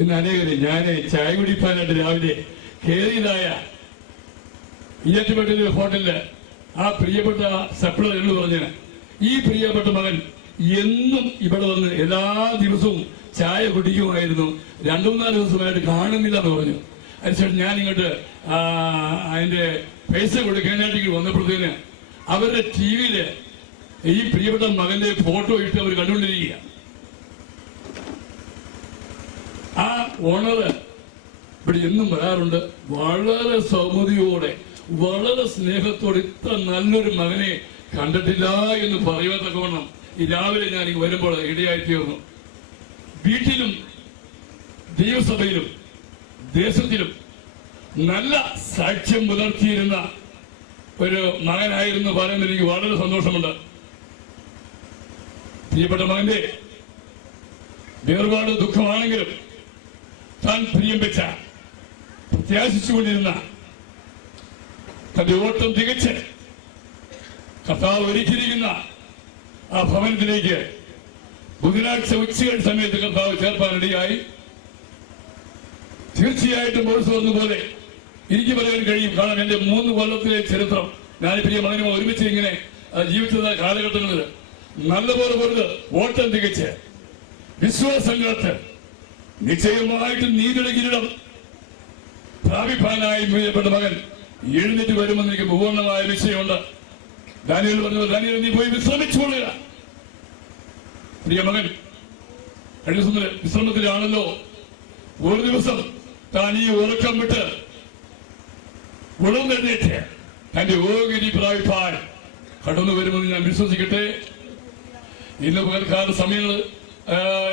എന്ന് അനേകരെ. ഞാൻ ചായ കുടിപ്പാനായിട്ട് രാവിലെ കയറിയതായ ഈരാറ്റുപേട്ടയിലെ ഹോട്ടലില് ആ പ്രിയപ്പെട്ട സപ്ലർ എന്ന് പറഞ്ഞ ഈ പ്രിയപ്പെട്ട മകൻ എന്നും ഇവിടെ വന്ന് എല്ലാ ദിവസവും ചായ കുടിക്കുമായിരുന്നു. 2-3 ദിവസമായിട്ട് കാണുന്നില്ല എന്ന് പറഞ്ഞു. അതിനുശേഷം ഞാൻ ഇങ്ങോട്ട് അതിന്റെ പൈസ കൊടുക്കാനായിട്ട് വന്നപ്പോഴത്തേന് അവരുടെ ടി വിയില് ഈ പ്രിയപ്പെട്ട മകന്റെ ഫോട്ടോ ഇട്ട് അവർ കണ്ടുകൊണ്ടിരിക്കുക. ആ ഓണറ് ഇവിടെ എന്നും വരാറുണ്ട്. വളരെ സൗമ്യതയോടെ, വളരെ സ്നേഹത്തോടെ ഇത്ര നല്ലൊരു മകനെ കണ്ടിട്ടില്ല എന്ന് പറയുവാത്തക്കവണ്ണം ഈ രാവിലെ ഞാൻ വരുമ്പോൾ ഇടയായി തീർന്നു. വീട്ടിലും ദൈവസഭയിലും ദേശത്തിലും നല്ല സാക്ഷ്യം പുലർത്തിയിരുന്ന ഒരു മകനായിരുന്നു പറയുന്നതിൽ എനിക്ക് വളരെ സന്തോഷമുണ്ട്. പ്രിയപ്പെട്ട മകന്റെ വേർപാട് ദുഃഖമാണെങ്കിലും താൻ പ്രിയം വെച്ച പ്രത്യാശിച്ചുകൊണ്ടിരുന്ന തന്റെ ഓട്ടം തികച്ച് കർത്താവ് ഒരുക്കിയിരിക്കുന്ന ആ ഭവനത്തിലേക്ക് ബുധനാഴ്ച ഉച്ചകൾ സമയത്ത് കർത്താവ് ചേർപ്പാനിടയായി. തീർച്ചയായിട്ടും ബോൾസ് വന്നപോലെ എനിക്ക് പറയാൻ കഴിയും. കാരണം എന്റെ 3 കൊല്ലത്തിലെ ചരിത്രം ഞാൻ പ്രിയ മകനുമായി ഒരുമിച്ച് ഇങ്ങനെ ജീവിച്ചത് കാലഘട്ടങ്ങളിൽ നല്ലപോലെ വെറുതെ ഓട്ടം തികച്ച് വിശ്വാസം കാത്ത് നിശ്ചയമായിട്ടും നീതിയുടെ കിരീടം പ്രാപിപ്പാനായി പ്രിയപ്പെട്ട മകൻ എഴുന്നേറ്റ് വരുമെന്ന് എനിക്ക് പൂർണ്ണമായ നിശ്ചയമുണ്ട്. ദാനിയേൽ പറഞ്ഞു, ദാനിയേൽ നീ പോയി വിശ്രമിച്ചുകൊള്ളുക. പ്രിയ മകൻ കഴിഞ്ഞ ദിവസം വിശ്രമത്തിലാണല്ലോ. ഒരു ദിവസം താൻ ഈ ഉറക്കം വിട്ട് ഉണർന്നെഴുന്നേറ്റ് തന്റെ ഓഹരി പ്രാപിപ്പാൻ കടന്നു വരുമെന്ന് ഞാൻ വിശ്വസിക്കട്ടെ. ഇന്ന് പകൽക്കാല സമയങ്ങൾ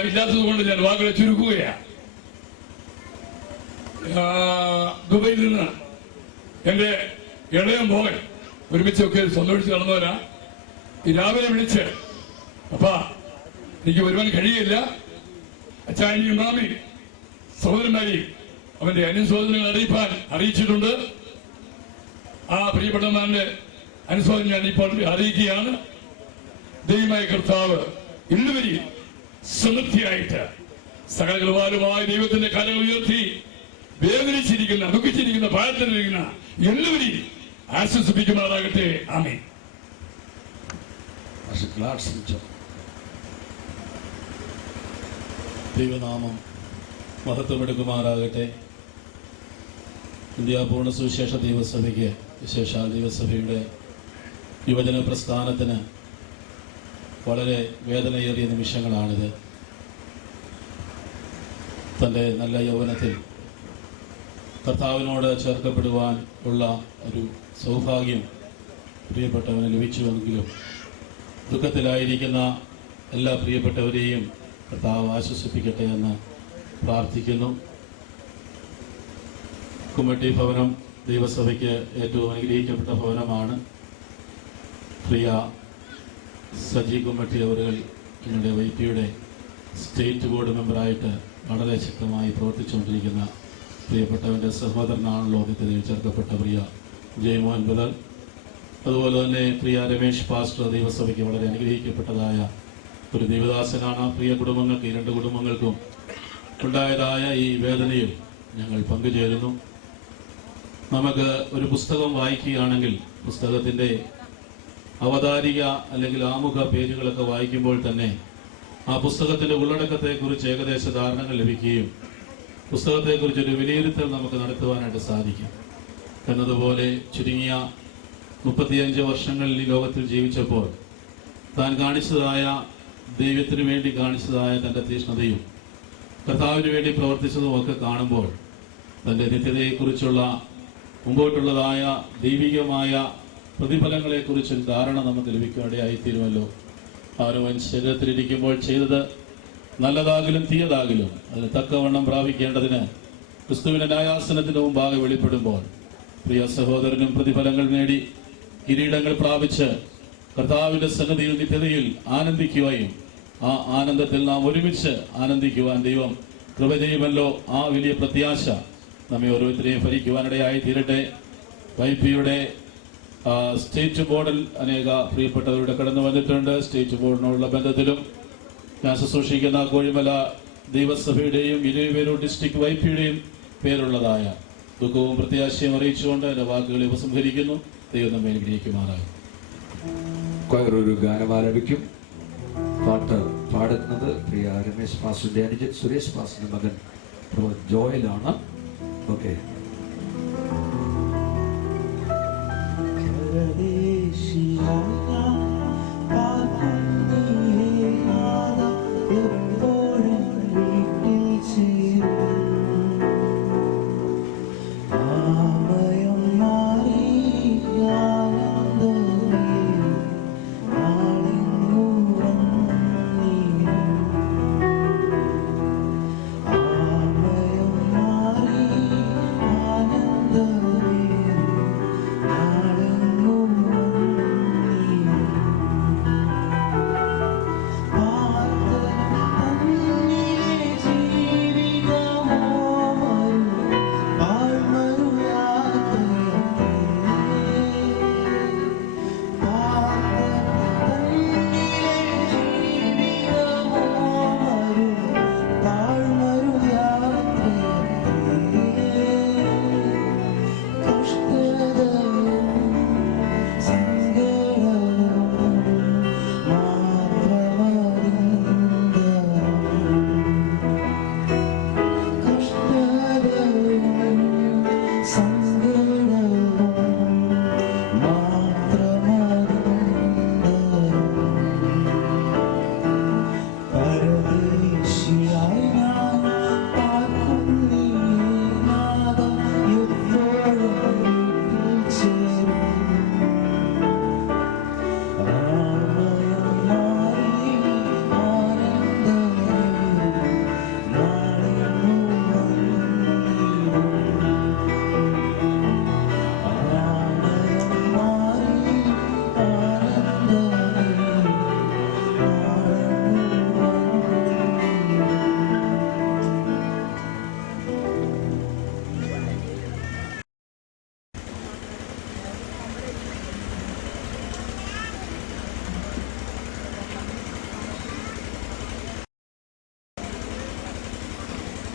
ഇല്ലാത്തത് കൊണ്ട് ഞാൻ വാക്കുകളെ ചുരുക്കുകയാണ്. ദുബൈയിൽ നിന്ന് എന്റെ ഇളയ മോഹൻ ഒരുമിച്ചൊക്കെ സന്തോഷിച്ച് നടന്നവരാ. ഈ രാവിലെ വിളിച്ച് അപ്പാ എനിക്ക് വരുവാൻ കഴിയില്ല, അച്ചായനിയും മാമി സഹോദരന്മാരെയും അവന്റെ അനുശോചനങ്ങൾ അറിയിച്ചിട്ടുണ്ട്. ആ പ്രിയപ്പെട്ടവന്റെ അനുശോചനം ഞാൻ ഇപ്പോൾ അറിയിക്കുകയാണ്. ദൈവമായ കർത്താവ് ഇന്നുവരെ സമൃദ്ധിയായിട്ട് സകലകൃപാലുമായ ദൈവത്തിന്റെ കരം ഉയർത്തി വേദനിച്ചിരിക്കുന്ന ദുഃഖിച്ചിരിക്കുന്ന പാഴത്തിലിരിക്കുന്ന എല്ലാവരെയും ആശ്വസിപ്പിക്കുമാറാകട്ടെ. ആമേൻ. ദൈവനാമം മഹത്വമെടുക്കുമാറാകട്ടെ. ഇന്ത്യ പൂർണ്ണ സുവിശേഷ ദൈവസഭയ്ക്ക്, വിശേഷാൽ ദൈവസഭയുടെ യുവജന പ്രസ്ഥാനത്തിന് വളരെ വേദനയേറിയ നിമിഷങ്ങളാണിത്. തൻ്റെ നല്ല യൗവനത്തിൽ കർത്താവിനോട് ചേർക്കപ്പെടുവാൻ ഉള്ള ഒരു സൗഭാഗ്യം പ്രിയപ്പെട്ടവന് ലഭിച്ചുവെങ്കിലും ദുഃഖത്തിലായിരിക്കുന്ന എല്ലാ പ്രിയപ്പെട്ടവരെയും കർത്താവ് ആശ്വസിപ്പിക്കട്ടെ എന്ന് പ്രാർത്ഥിക്കുന്നു. കുമ്മട്ടി ഭവനം ദൈവസഭയ്ക്ക് ഏറ്റവും അനുഗ്രഹിക്കപ്പെട്ട ഭവനമാണ്. പ്രിയ സജി കുമ്മട്ടി അവരുകൾ ഞങ്ങളുടെ വൈപ്പിയുടെ സ്റ്റേറ്റ് ബോർഡ് മെമ്പറായിട്ട് വളരെ ശക്തമായി പ്രവർത്തിച്ചുകൊണ്ടിരിക്കുന്ന പ്രിയപ്പെട്ടവൻ്റെ സഹോദരനാണല്ലോ നിത്യതയിൽ ചേർക്കപ്പെട്ട പ്രിയ ജയമോഹൻ ബദൽ. അതുപോലെ തന്നെ പ്രിയ രമേശ് പാസ്റ്റർ ദൈവസഭയ്ക്ക് വളരെ അനുഗ്രഹിക്കപ്പെട്ടതായ ഒരു ദൈവദാസനാണ്. പ്രിയ കുടുംബങ്ങൾക്ക്, 2 കുടുംബങ്ങൾക്കും ഉണ്ടായതായ ഈ വേദനയിൽ ഞങ്ങൾ പങ്കുചേരുന്നു. നമുക്ക് ഒരു പുസ്തകം വായിക്കുകയാണെങ്കിൽ പുസ്തകത്തിൻ്റെ അവതാരിക അല്ലെങ്കിൽ ആമുഖ പേജുകളൊക്കെ വായിക്കുമ്പോൾ തന്നെ ആ പുസ്തകത്തിൻ്റെ ഉള്ളടക്കത്തെക്കുറിച്ച് ഏകദേശ ധാരണകൾ ലഭിക്കുകയും പുസ്തകത്തെക്കുറിച്ചൊരു വിലയിരുത്തൽ നമുക്ക് നടത്തുവാനായിട്ട് സാധിക്കും. എന്നതുപോലെ ചുരുങ്ങിയ 35 വർഷങ്ങളിൽ ഈ ലോകത്തിൽ ജീവിച്ചപ്പോൾ താൻ കാണിച്ചതായ ദൈവത്തിനു വേണ്ടി കാണിച്ചതായ തൻ്റെ തീഷ്ണതയും കർത്താവിന് വേണ്ടി പ്രവർത്തിച്ചതുമൊക്കെ കാണുമ്പോൾ തൻ്റെ നിത്യതയെക്കുറിച്ചുള്ള മുമ്പോട്ടുള്ളതായ ദൈവികമായ പ്രതിഫലങ്ങളെക്കുറിച്ചൊരു ധാരണ നമുക്ക് ലഭിക്കാനിടയായിത്തീരുമല്ലോ. അവനവൻ ശരീരത്തിലിരിക്കുമ്പോൾ ചെയ്തത് നല്ലതാകിലും തീയതാകിലും അതിന് തക്കവണ്ണം പ്രാപിക്കേണ്ടതിന് ക്രിസ്തുവിന്റെ ന്യായാസനത്തിന് മുമ്പാകെ വെളിപ്പെടുമ്പോൾ പ്രിയ സഹോദരനും പ്രതിഫലങ്ങൾ നേടി കിരീടങ്ങൾ പ്രാപിച്ച് കർത്താവിന്റെ സന്നിധിയിൽ നിത്യതയിൽ ആനന്ദിക്കുവാനും ആ ആനന്ദത്തിൽ നാം ഒരുമിച്ച് ആനന്ദിക്കുവാൻ ദൈവം കൃപ ചെയ്യുമല്ലോ. ആ വലിയ പ്രത്യാശ നമ്മെ ഓരോരുത്തരെയും ഭരിക്കുവാനിടയായി തീരട്ടെ. വൈപ്പിയുടെ സ്റ്റേറ്റ് ബോർഡിൽ അനേക പ്രിയപ്പെട്ടവരുടെ കടന്നു വന്നിട്ടുണ്ട്. സ്റ്റേറ്റ് ബോർഡിനോടുള്ള ബന്ധത്തിലും ഞാൻ ശുശ്രൂഷിക്കുന്ന കോഴിമല ദൈവസഭയുടെയും ഇരുവേരൂർ ഡിസ്ട്രിക്ട് വൈപ്പിയുടെയും പേരുള്ളതായ ദുഃഖവും പ്രത്യാശയും അറിയിച്ചുകൊണ്ട് എൻ്റെ വാക്കുകളെ ഉപസംഹരിക്കുന്നു. ദൈവം നമ്മെ അനുഗ്രഹിക്കുമാറാകും. ഒരു ഗാനം ആലപിക്കും. പാട്ട് പാടുന്നത് പ്രിയ രമേശ് പാസ്റ്ററിന്റെ അനുജൻ സുരേഷ് പാസ്റ്ററിന്റെ മകൻ ജോയലാണ്. ഓക്കെ. Maria,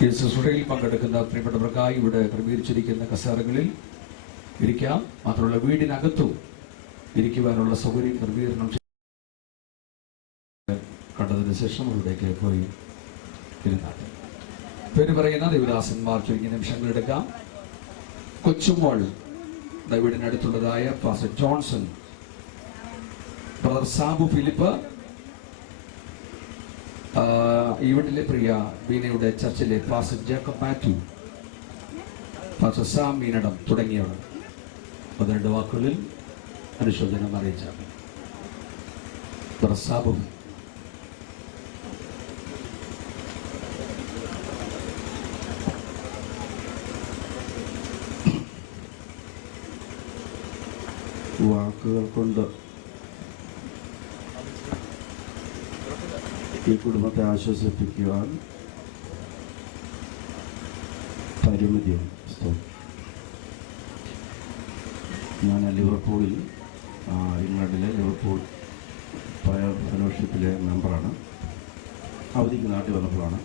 ഈ ശുശ്രൂഷയിൽ പങ്കെടുക്കുന്ന പ്രിയപ്പെട്ടവർക്കായി ഇവിടെ ക്രമീകരിച്ചിരിക്കുന്ന കസേരകളിൽ ഇരിക്കാം. മാത്രമല്ല വീടിനകത്തും ഇരിക്കുവാനുള്ള സൗകര്യം ക്രമീകരണം കണ്ടതിന് ശേഷം അവിടേക്ക് പോയി ഇരുന്നാൽ പേര് പറയുന്ന ദേവദാസന്മാർ ചുരുങ്ങിയ നിമിഷങ്ങളെടുക്കാം. കൊച്ചുമോൾ വീടിനടുത്തുള്ളതായ pastor Johnson, brother Sabu Philip, ഈ വീട്ടിലെ പ്രിയ ബീനയുടെ ചർച്ചിലെ pastor Jacob Mathew, pastor Sam Meenadam തുടങ്ങിയവർ 12 വാക്കുകളിൽ അനുശോചനം അറിയിച്ച ബ്രദർ സാബു. വാക്കുകൾ കൊണ്ട് ഈ കുടുംബത്തെ ആശ്വസിപ്പിക്കുവാൻ പരിമിതിയുണ്ട്. ഞാൻ ലിവർപൂളിൽ, ഇംഗ്ലണ്ടിലെ ലിവർപൂൾ പ്രയർ ഫെലോഷിപ്പിലെ മെമ്പറാണ്. അവധിക്ക് നാട്ടിൽ വന്നപ്പോഴാണ്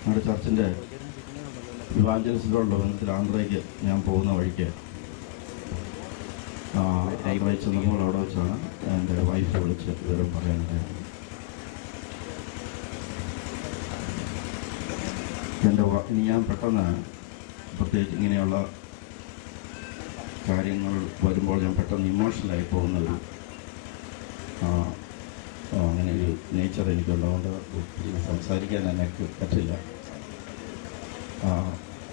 നമ്മുടെ ചർച്ചിൻ്റെ ഇവാഞ്ചലിസ്റ്റുകളുടെ ബന്ധത്തിൽ ആന്ധ്രയ്ക്ക് ഞാൻ പോകുന്ന വഴിക്ക് ആന്ധ്രയിൽ ചെന്നപ്പോൾ അവിടെ വെച്ചാണ് എൻ്റെ വൈഫ് വിളിച്ച് വിവരം പറയാനുണ്ടായത്. ഇനി ഞാൻ പെട്ടെന്ന് പ്രത്യേകിച്ച് ഇങ്ങനെയുള്ള കാര്യങ്ങൾ വരുമ്പോൾ ഞാൻ പെട്ടെന്ന് ഇമോഷണലായി പോകുന്നൊരു അങ്ങനെ ഒരു നേച്ചർ എനിക്കുള്ളതുകൊണ്ട് സംസാരിക്കാൻ എനിക്ക് പറ്റില്ല.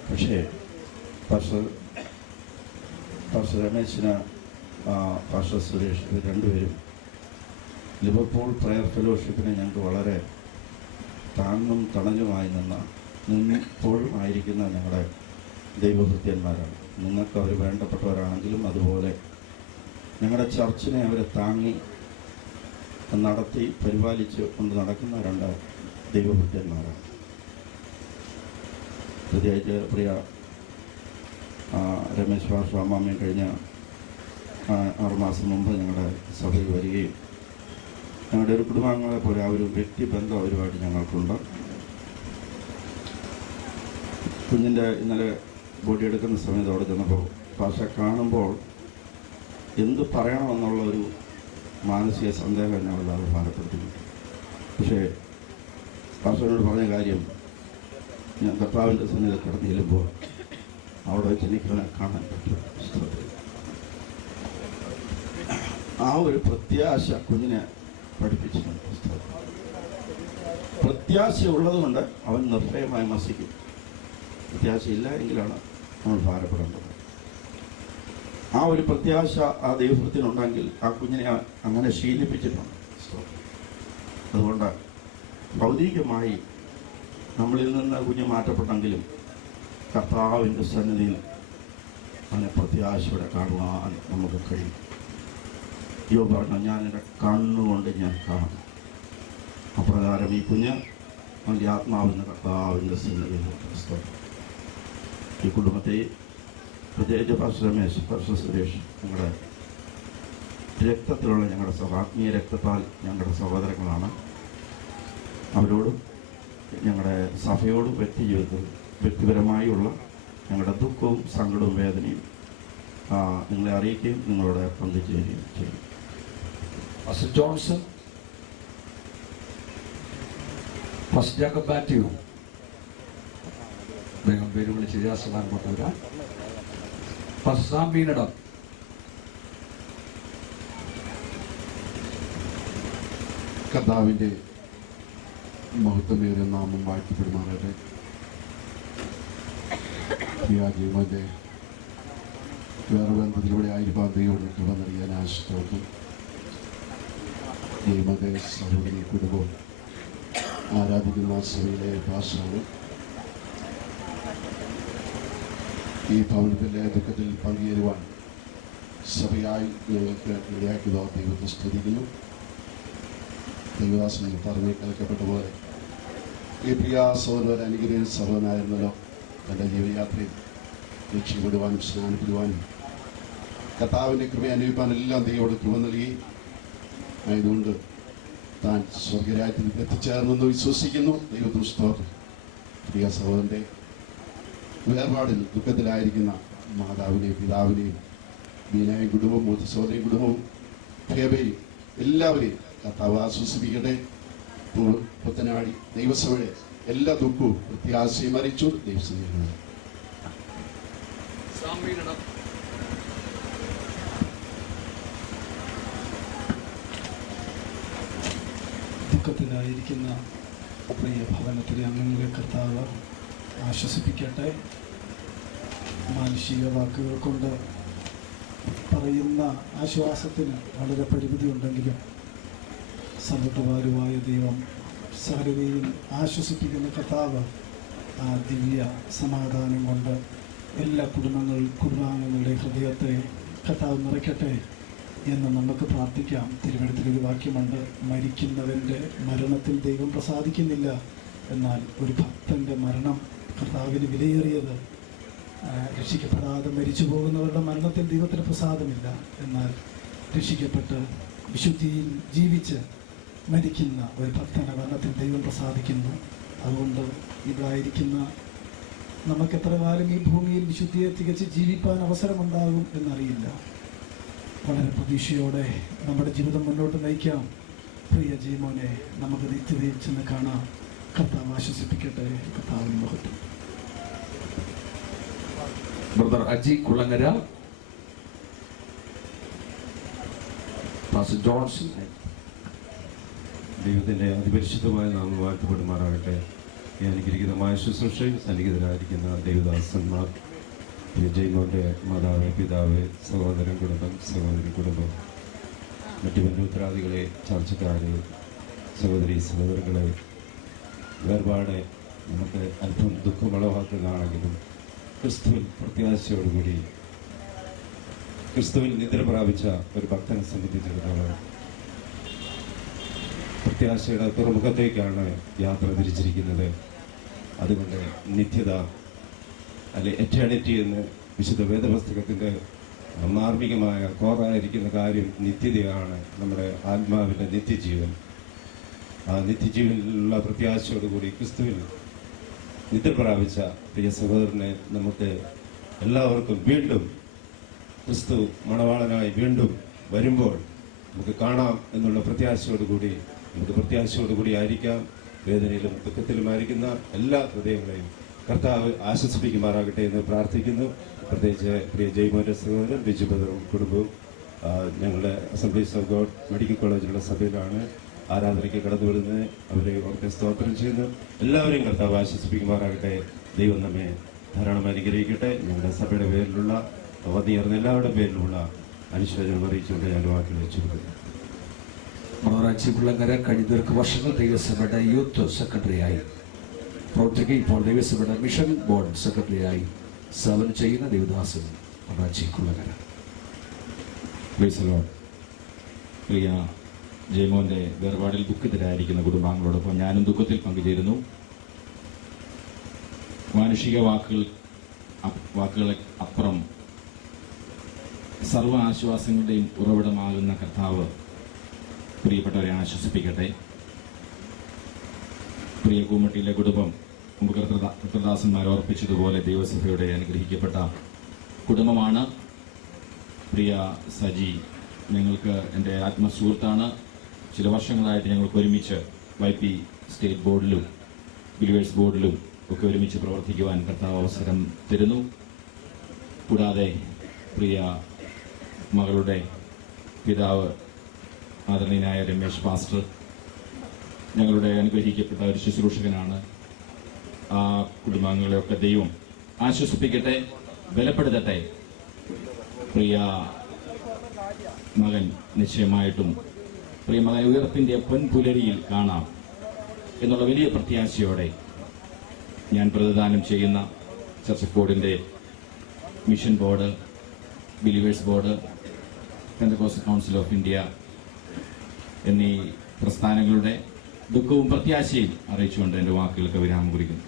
പക്ഷേ പാസ്റ്റർ രമേശിന്, പാസ്റ്റർ സുരേഷ്, ഇവർ രണ്ടുപേരും ലിവർപൂൾ പ്രയർ ഫെലോഷിപ്പിനെ ഞങ്ങൾക്ക് വളരെ താങ്ങും തണലുമായി നിന്നിപ്പോഴും ആയിരിക്കുന്ന ഞങ്ങളുടെ ദൈവഭൃത്യന്മാരാണ്. നിങ്ങൾക്ക് അവർ വേണ്ടപ്പെട്ടവരാണെങ്കിലും അതുപോലെ ഞങ്ങളുടെ ചർച്ചിനെ അവരെ താങ്ങി നടത്തി പരിപാലിച്ച് കൊണ്ട് നടക്കുന്ന 2 ദൈവഭൃത്യന്മാരാണ്. പ്രത്യേകിച്ച് പ്രിയ രമേശ് പാസ്റ്റർ അമ്മാമ്മയും കഴിഞ്ഞ 6 മാസം മുമ്പ് ഞങ്ങളുടെ സഭയിൽ വരികയും ഞങ്ങളുടെ ഒരു കുടുംബാംഗങ്ങളെ പോലെ ആ ഒരു വ്യക്തിബന്ധം അവരുമായിട്ട് ഞങ്ങൾക്കുണ്ട്. കുഞ്ഞിൻ്റെ ഇന്നലെ ബോഡി എടുക്കുന്ന സമയത്ത് അവിടെ ചെന്നപ്പോൾ പാസ്റ്റർ കാണുമ്പോൾ എന്ത് പറയണമെന്നുള്ള ഒരു മാനസിക സന്ദേഹം എന്നെ വല്ലാതെ ഭാരപ്പെടുത്തുന്നു. പക്ഷേ പാസ്റ്ററിനോട് പറഞ്ഞ കാര്യം, ഞാൻ കർത്താവിൻ്റെ സന്നിധിയിൽ കിടന്ന് ചെല്ലുമ്പോൾ അവിടെ വെച്ച് എനിക്കവനെ കാണാൻ പറ്റും. ആ ഒരു പ്രത്യാശ കുഞ്ഞിനെ പഠിപ്പിച്ചിട്ടുണ്ട് പുസ്തകം. പ്രത്യാശ ഉള്ളതുകൊണ്ട് അവൻ നിർഭയമായി വസിക്കും. പ്രത്യാശയില്ല എങ്കിലാണ് നമ്മൾ ഭാരപ്പെടേണ്ടത്. ആ ഒരു പ്രത്യാശ ആ ദൈവത്തിനുണ്ടെങ്കിൽ ആ കുഞ്ഞിനെ അങ്ങനെ ശീലിപ്പിച്ചിട്ടുണ്ട്. അതുകൊണ്ട് ഭൗതികമായി നമ്മളിൽ നിന്ന് കുഞ്ഞ് മാറ്റപ്പെട്ടെങ്കിലും കർത്താവിൻ്റെ സന്നിധിയിൽ അവനെ പ്രത്യാശയോടെ കാണുവാൻ നമുക്ക് കഴിയും. യോ പറഞ്ഞു, ഞാൻ എൻ്റെ കണ്ണുകൊണ്ട് ഞാൻ കാണും. അപ്രകാരം ഈ കുഞ്ഞ് അവൻ്റെ ആത്മാവിൻ്റെ കർത്താവിൻ്റെ സന്നിധിയിൽ ഈ കുടുംബത്തെ, പ്രത്യേകിച്ച് പാസ്റ്റർ രമേശ്, പാസ്റ്റർ സുരേഷ്, ഞങ്ങളുടെ രക്തത്തിലുള്ള ഞങ്ങളുടെ ആത്മീയ രക്തത്താൽ ഞങ്ങളുടെ സഹോദരങ്ങളാണ്. അവരോടും ഞങ്ങളുടെ സഭയോടും വ്യക്തിപരമായുള്ള ഞങ്ങളുടെ ദുഃഖവും സങ്കടവും വേദനയും നിങ്ങളെ അറിയിക്കുകയും നിങ്ങളോട് പങ്കുചേരുകയും ചെയ്യും. Pastor Johnson, pastor Jacob Mathew, അദ്ദേഹം പേര് വിളിച്ച് രാസമാൻ കൊണ്ടുവരാൻ. പാസ്റ്റർ സാം മീനടം, കർത്താവിൻ്റെ മഹത്വമേറിയ നാമം വാഴ്ത്തപ്പെടുമാറാകട്ടെ. ജീവന്റെ വേറെ ബന്ധത്തിലൂടെ ആയിരിക്കാൻ ദൈവം കൃപ നൽകിയാൻ ആശിച്ചു. ദൈവത്തെ സഹോദരി കുടുംബം ആരാധിക്കുന്ന സഭയിലെ ഭാഷയാണ്. ഈ ഭവനത്തിലെ ദുഃഖത്തിൽ പങ്കുചേരുവാൻ സഭയായി ഞങ്ങൾക്ക് ഇടയാക്കിയതോ ദൈവത്തെ സ്തുതിക്കുന്നു. ദൈവദാസനെ പറഞ്ഞ് കേൾക്കപ്പെട്ട പോലെ ഈ പ്രിയ സഹോദരൻ അനുഗ്രഹ സഹോദരനായിരുന്നല്ലോ. തൻ്റെ ജീവിതയാത്രയിൽ രക്ഷപ്പെടുവാനും സ്നാനപ്പെടുവാനും കർത്താവിൻ്റെ കൃപ അനുഭവിക്കാൻ എല്ലാം ദൈവത്തോട് കൃപ നൽകി. ആയതുകൊണ്ട് താൻ സ്വർഗരാജ്യത്തിൽ എത്തിച്ചേർന്നെന്ന് വിശ്വസിക്കുന്നു. ദൈവത്തിന് സ്തോത്രം. പ്രിയ സഹോദരൻ്റെ വേർപാടിൽ ദുഃഖത്തിലായിരിക്കുന്ന മാതാവിനെയും പിതാവിനെയും ബീനയും കുടുംബവും മൂത്ത സഹോദരിയും കുടുംബവും ഫേബയും എല്ലാവരെയും കർത്താവ് ആശ്വസിപ്പിക്കട്ടെ. പുത്തനാടി ദൈവസഭയുടെ എല്ലാ ദുഃഖവും പ്രത്യാശയും അറിയിച്ചു. ദൈവസഭ ദുഃഖത്തിലായിരിക്കുന്ന പ്രിയ ഭവനത്തിലെ അംഗങ്ങളെ കർത്താവ് ആശ്വസിപ്പിക്കട്ടെ. മാനുഷിക വാക്കുകൾ കൊണ്ട് പറയുന്ന ആശ്വാസത്തിന് വളരെ പരിമിതി ഉണ്ടെങ്കിലും സർവ്വതുവാരുവായ ദൈവം സകലരെയും ആശ്വസിപ്പിക്കുന്ന കർത്താവ് ആ ദിവ്യ സമാധാനം കൊണ്ട് എല്ലാ കുടുംബാംഗങ്ങളുടെ ഹൃദയത്തെ കർത്താവ് നിറയ്ക്കട്ടെ എന്ന് നമുക്ക് പ്രാർത്ഥിക്കാം. തിരുവഴുത്തിലൊരു വാക്യമുണ്ട്, മരിക്കുന്നവൻ്റെ മരണത്തിൽ ദൈവം പ്രസാദിക്കുന്നില്ല, എന്നാൽ ഒരു ഭക്തൻ്റെ മരണം കർത്താവിന് വിലയേറിയത്. രക്ഷിക്കപ്പെടാതെ മരിച്ചു പോകുന്നവരുടെ മരണത്തിൽ ദൈവത്തിന് പ്രസാദമില്ല, എന്നാൽ രക്ഷിക്കപ്പെട്ട് വിശുദ്ധിയിൽ ജീവിച്ച് മരിക്കുന്ന ഒരു ഭക്തൻ്റെ മരണത്തിൽ ദൈവം പ്രസാദിക്കുന്നു. അതുകൊണ്ട് ഇവിടായിരിക്കുന്ന നമുക്ക് എത്ര കാലം ഈ ഭൂമിയിൽ വിശുദ്ധിയെ തികച്ച് ജീവിപ്പാൻ അവസരമുണ്ടാകും എന്നറിയില്ല. വളരെ പ്രതീക്ഷയോടെ നമ്മുടെ ജീവിതം മുന്നോട്ട് നയിക്കാം. പ്രിയ ജീവനെ നമുക്ക് നിത്യതയിൽ ചെന്ന് കാണാം. കർത്താവ് ആശ്വസിപ്പിക്കട്ടെ. കർത്താവിന് മഹത്വം. Brother Aji Kulangara, pastor Johnson. ദൈവത്തിൻ്റെ അതിപരിശുദ്ധമായ നാമം വാഴ്ത്തപ്പെടുമാറാകട്ടെ. ഈ അനുഗ്രഹീതമായ ശുശ്രൂഷയിൽ സന്നിഹിതരായിരിക്കുന്ന ദൈവദാസന്മാർ, ജയ്മോൻ്റെ മാതാവ്, പിതാവ്, സഹോദരൻ കുടുംബം, സഹോദരി കുടുംബം, മറ്റു ബന്ധുത്രാദികളെ, ചർച്ചക്കാരെ, സഹോദരി സഹോദരങ്ങളെ, വേർപാട് നമുക്ക് അല്പം ദുഃഖമുളവാക്കുന്നതാണെങ്കിലും ക്രിസ്തുവിൽ പ്രത്യാശയോടുകൂടി ക്രിസ്തുവിൽ നിദ്ര പ്രാപിച്ച ഒരു ഭക്തനെ സംബന്ധിച്ചിടത്തോളം പ്രത്യാശയുടെ തുറമുഖത്തേക്കാണ് യാത്ര തിരിച്ചിരിക്കുന്നത്. അതുകൊണ്ട് നിത്യത അല്ലെ എറ്റേണിറ്റി എന്ന് വിശുദ്ധ വേദപുസ്തകത്തിൻ്റെ മാർമികമായ കോറായിരിക്കുന്ന കാര്യം നിത്യതയാണ്, നമ്മുടെ ആത്മാവിൻ്റെ നിത്യജീവൻ. ആ നിത്യജീവനിലുള്ള പ്രത്യാശയോടുകൂടി ക്രിസ്തുവിൽ നിദ്ര പ്രാപിച്ച പ്രിയ സഹോദരനെ നമുക്ക് എല്ലാവർക്കും വീണ്ടും ക്രിസ്തു മണവാളനായി വീണ്ടും വരുമ്പോൾ നമുക്ക് കാണാം എന്നുള്ള പ്രത്യാശയോടുകൂടി ആയിരിക്കാം. വേദനയിലും ദുഃഖത്തിലുമായിരിക്കുന്ന എല്ലാ ഹൃദയങ്ങളെയും കർത്താവ് ആശ്വസിപ്പിക്കുമാറാകട്ടെ എന്ന് പ്രാർത്ഥിക്കുന്നു. പ്രത്യേകിച്ച് പ്രിയ ജയ്മോൻ്റെ സഹോദരൻ ബിജു ബദറും കുടുംബവും ഞങ്ങളുടെ അസംബ്ലീസ് ഓഫ് ഗോഡ് മെഡിക്കൽ കോളേജിലുള്ള സഭയിലാണ് ആരാധനയ്ക്ക് കടന്നു വരുന്നത്. അവരെ ഓർത്ത് സ്തോത്രം ചെയ്യുന്നു. എല്ലാവരെയും കർത്താവ് ആശ്വസിപ്പിക്കുമാറാകട്ടെ. ദൈവം നമ്മെ ധാരാളം അനുഗ്രഹിക്കട്ടെ. ഞങ്ങളുടെ സഭയുടെ പേരിലുള്ള വന്നിയർന്ന എല്ലാവരുടെ പേരിലുള്ള അനുശോചനം അറിയിച്ചുകൊണ്ട് ഞാൻ വാക്കിൽ വെച്ചിരിക്കുന്നു. മണോറാച്ചി പിള്ളങ്കര കഴിഞ്ഞ ദീർഘവർഷങ്ങൾ ദൈവസഭയുടെ യൂത്ത് സെക്രട്ടറിയായി പ്രവർത്തിക്കുക. ഇപ്പോൾ ദൈവസഭയുടെ മിഷൻ ബോർഡ് സെക്രട്ടറിയായി സേവനം ചെയ്യുന്ന ദേവദാസൻ മണോറാച്ചി പിള്ളങ്കര. പ്രിയ ജയമോൻ്റെ വേർപാടിൽ ദുഃഖത്തിലായിരിക്കുന്ന കുടുംബാംഗങ്ങളോടൊപ്പം ഞാനും ദുഃഖത്തിൽ പങ്കുചേരുന്നു. മാനുഷിക വാക്കുകളെ അപ്പുറം സർവ്വ ആശ്വാസങ്ങളുടെയും ഉറവിടമാകുന്ന കർത്താവ് പ്രിയപ്പെട്ടവരെ ആശ്വസിപ്പിക്കട്ടെ. പ്രിയ കൂമട്ടിയിലെ കുടുംബം മുമ്പ് കർത്തൃദാസന്മാർ ഓർപ്പിച്ചതുപോലെ ദൈവസഭയുടെ അനുഗ്രഹിക്കപ്പെട്ട കുടുംബമാണ്. പ്രിയ സജി ഞങ്ങൾക്ക് എൻ്റെ ആത്മസുഹൃത്താണ്. ചില വർഷങ്ങളായിട്ട് ഞങ്ങൾക്ക് ഒരുമിച്ച് YP സ്റ്റേറ്റ് ബോർഡിലും ബിലിവേഴ്സ് ബോർഡിലും ഒക്കെ ഒരുമിച്ച് പ്രവർത്തിക്കുവാൻ കർത്താവ് അവസരം തരുന്നു. കൂടാതെ പ്രിയ മകളുടെ പിതാവ് ആദരണീയനായ രമേശ് പാസ്റ്റർ ഞങ്ങളുടെ അനുഗ്രഹിക്കപ്പെട്ട ഒരു ശുശ്രൂഷകനാണ്. ആ കുടുംബാംഗങ്ങളെയൊക്കെ ദൈവം ആശ്വസിപ്പിക്കട്ടെ, ബലപ്പെടുത്തട്ടെ. പ്രിയ മകൻ നിശ്ചയമായിട്ടും പ്രിയ മകൻ ഉയർപ്പിൻ്റെ പൊൻപുലരിയിൽ കാണാം എന്നുള്ള വലിയ പ്രത്യാശയോടെ ഞാൻ പ്രതിദാനം ചെയ്യുന്ന ചർച്ച് ഓഫ് ഗോഡിൻ്റെ mission board, believers board, Pentecost council of India എന്നീ പ്രസ്ഥാനങ്ങളുടെ ദുഃഖവും പ്രത്യാശയും അറിയിച്ചുകൊണ്ട് എൻ്റെ വാക്കുകൾക്ക് വിരാമം കുറിക്കുന്നു.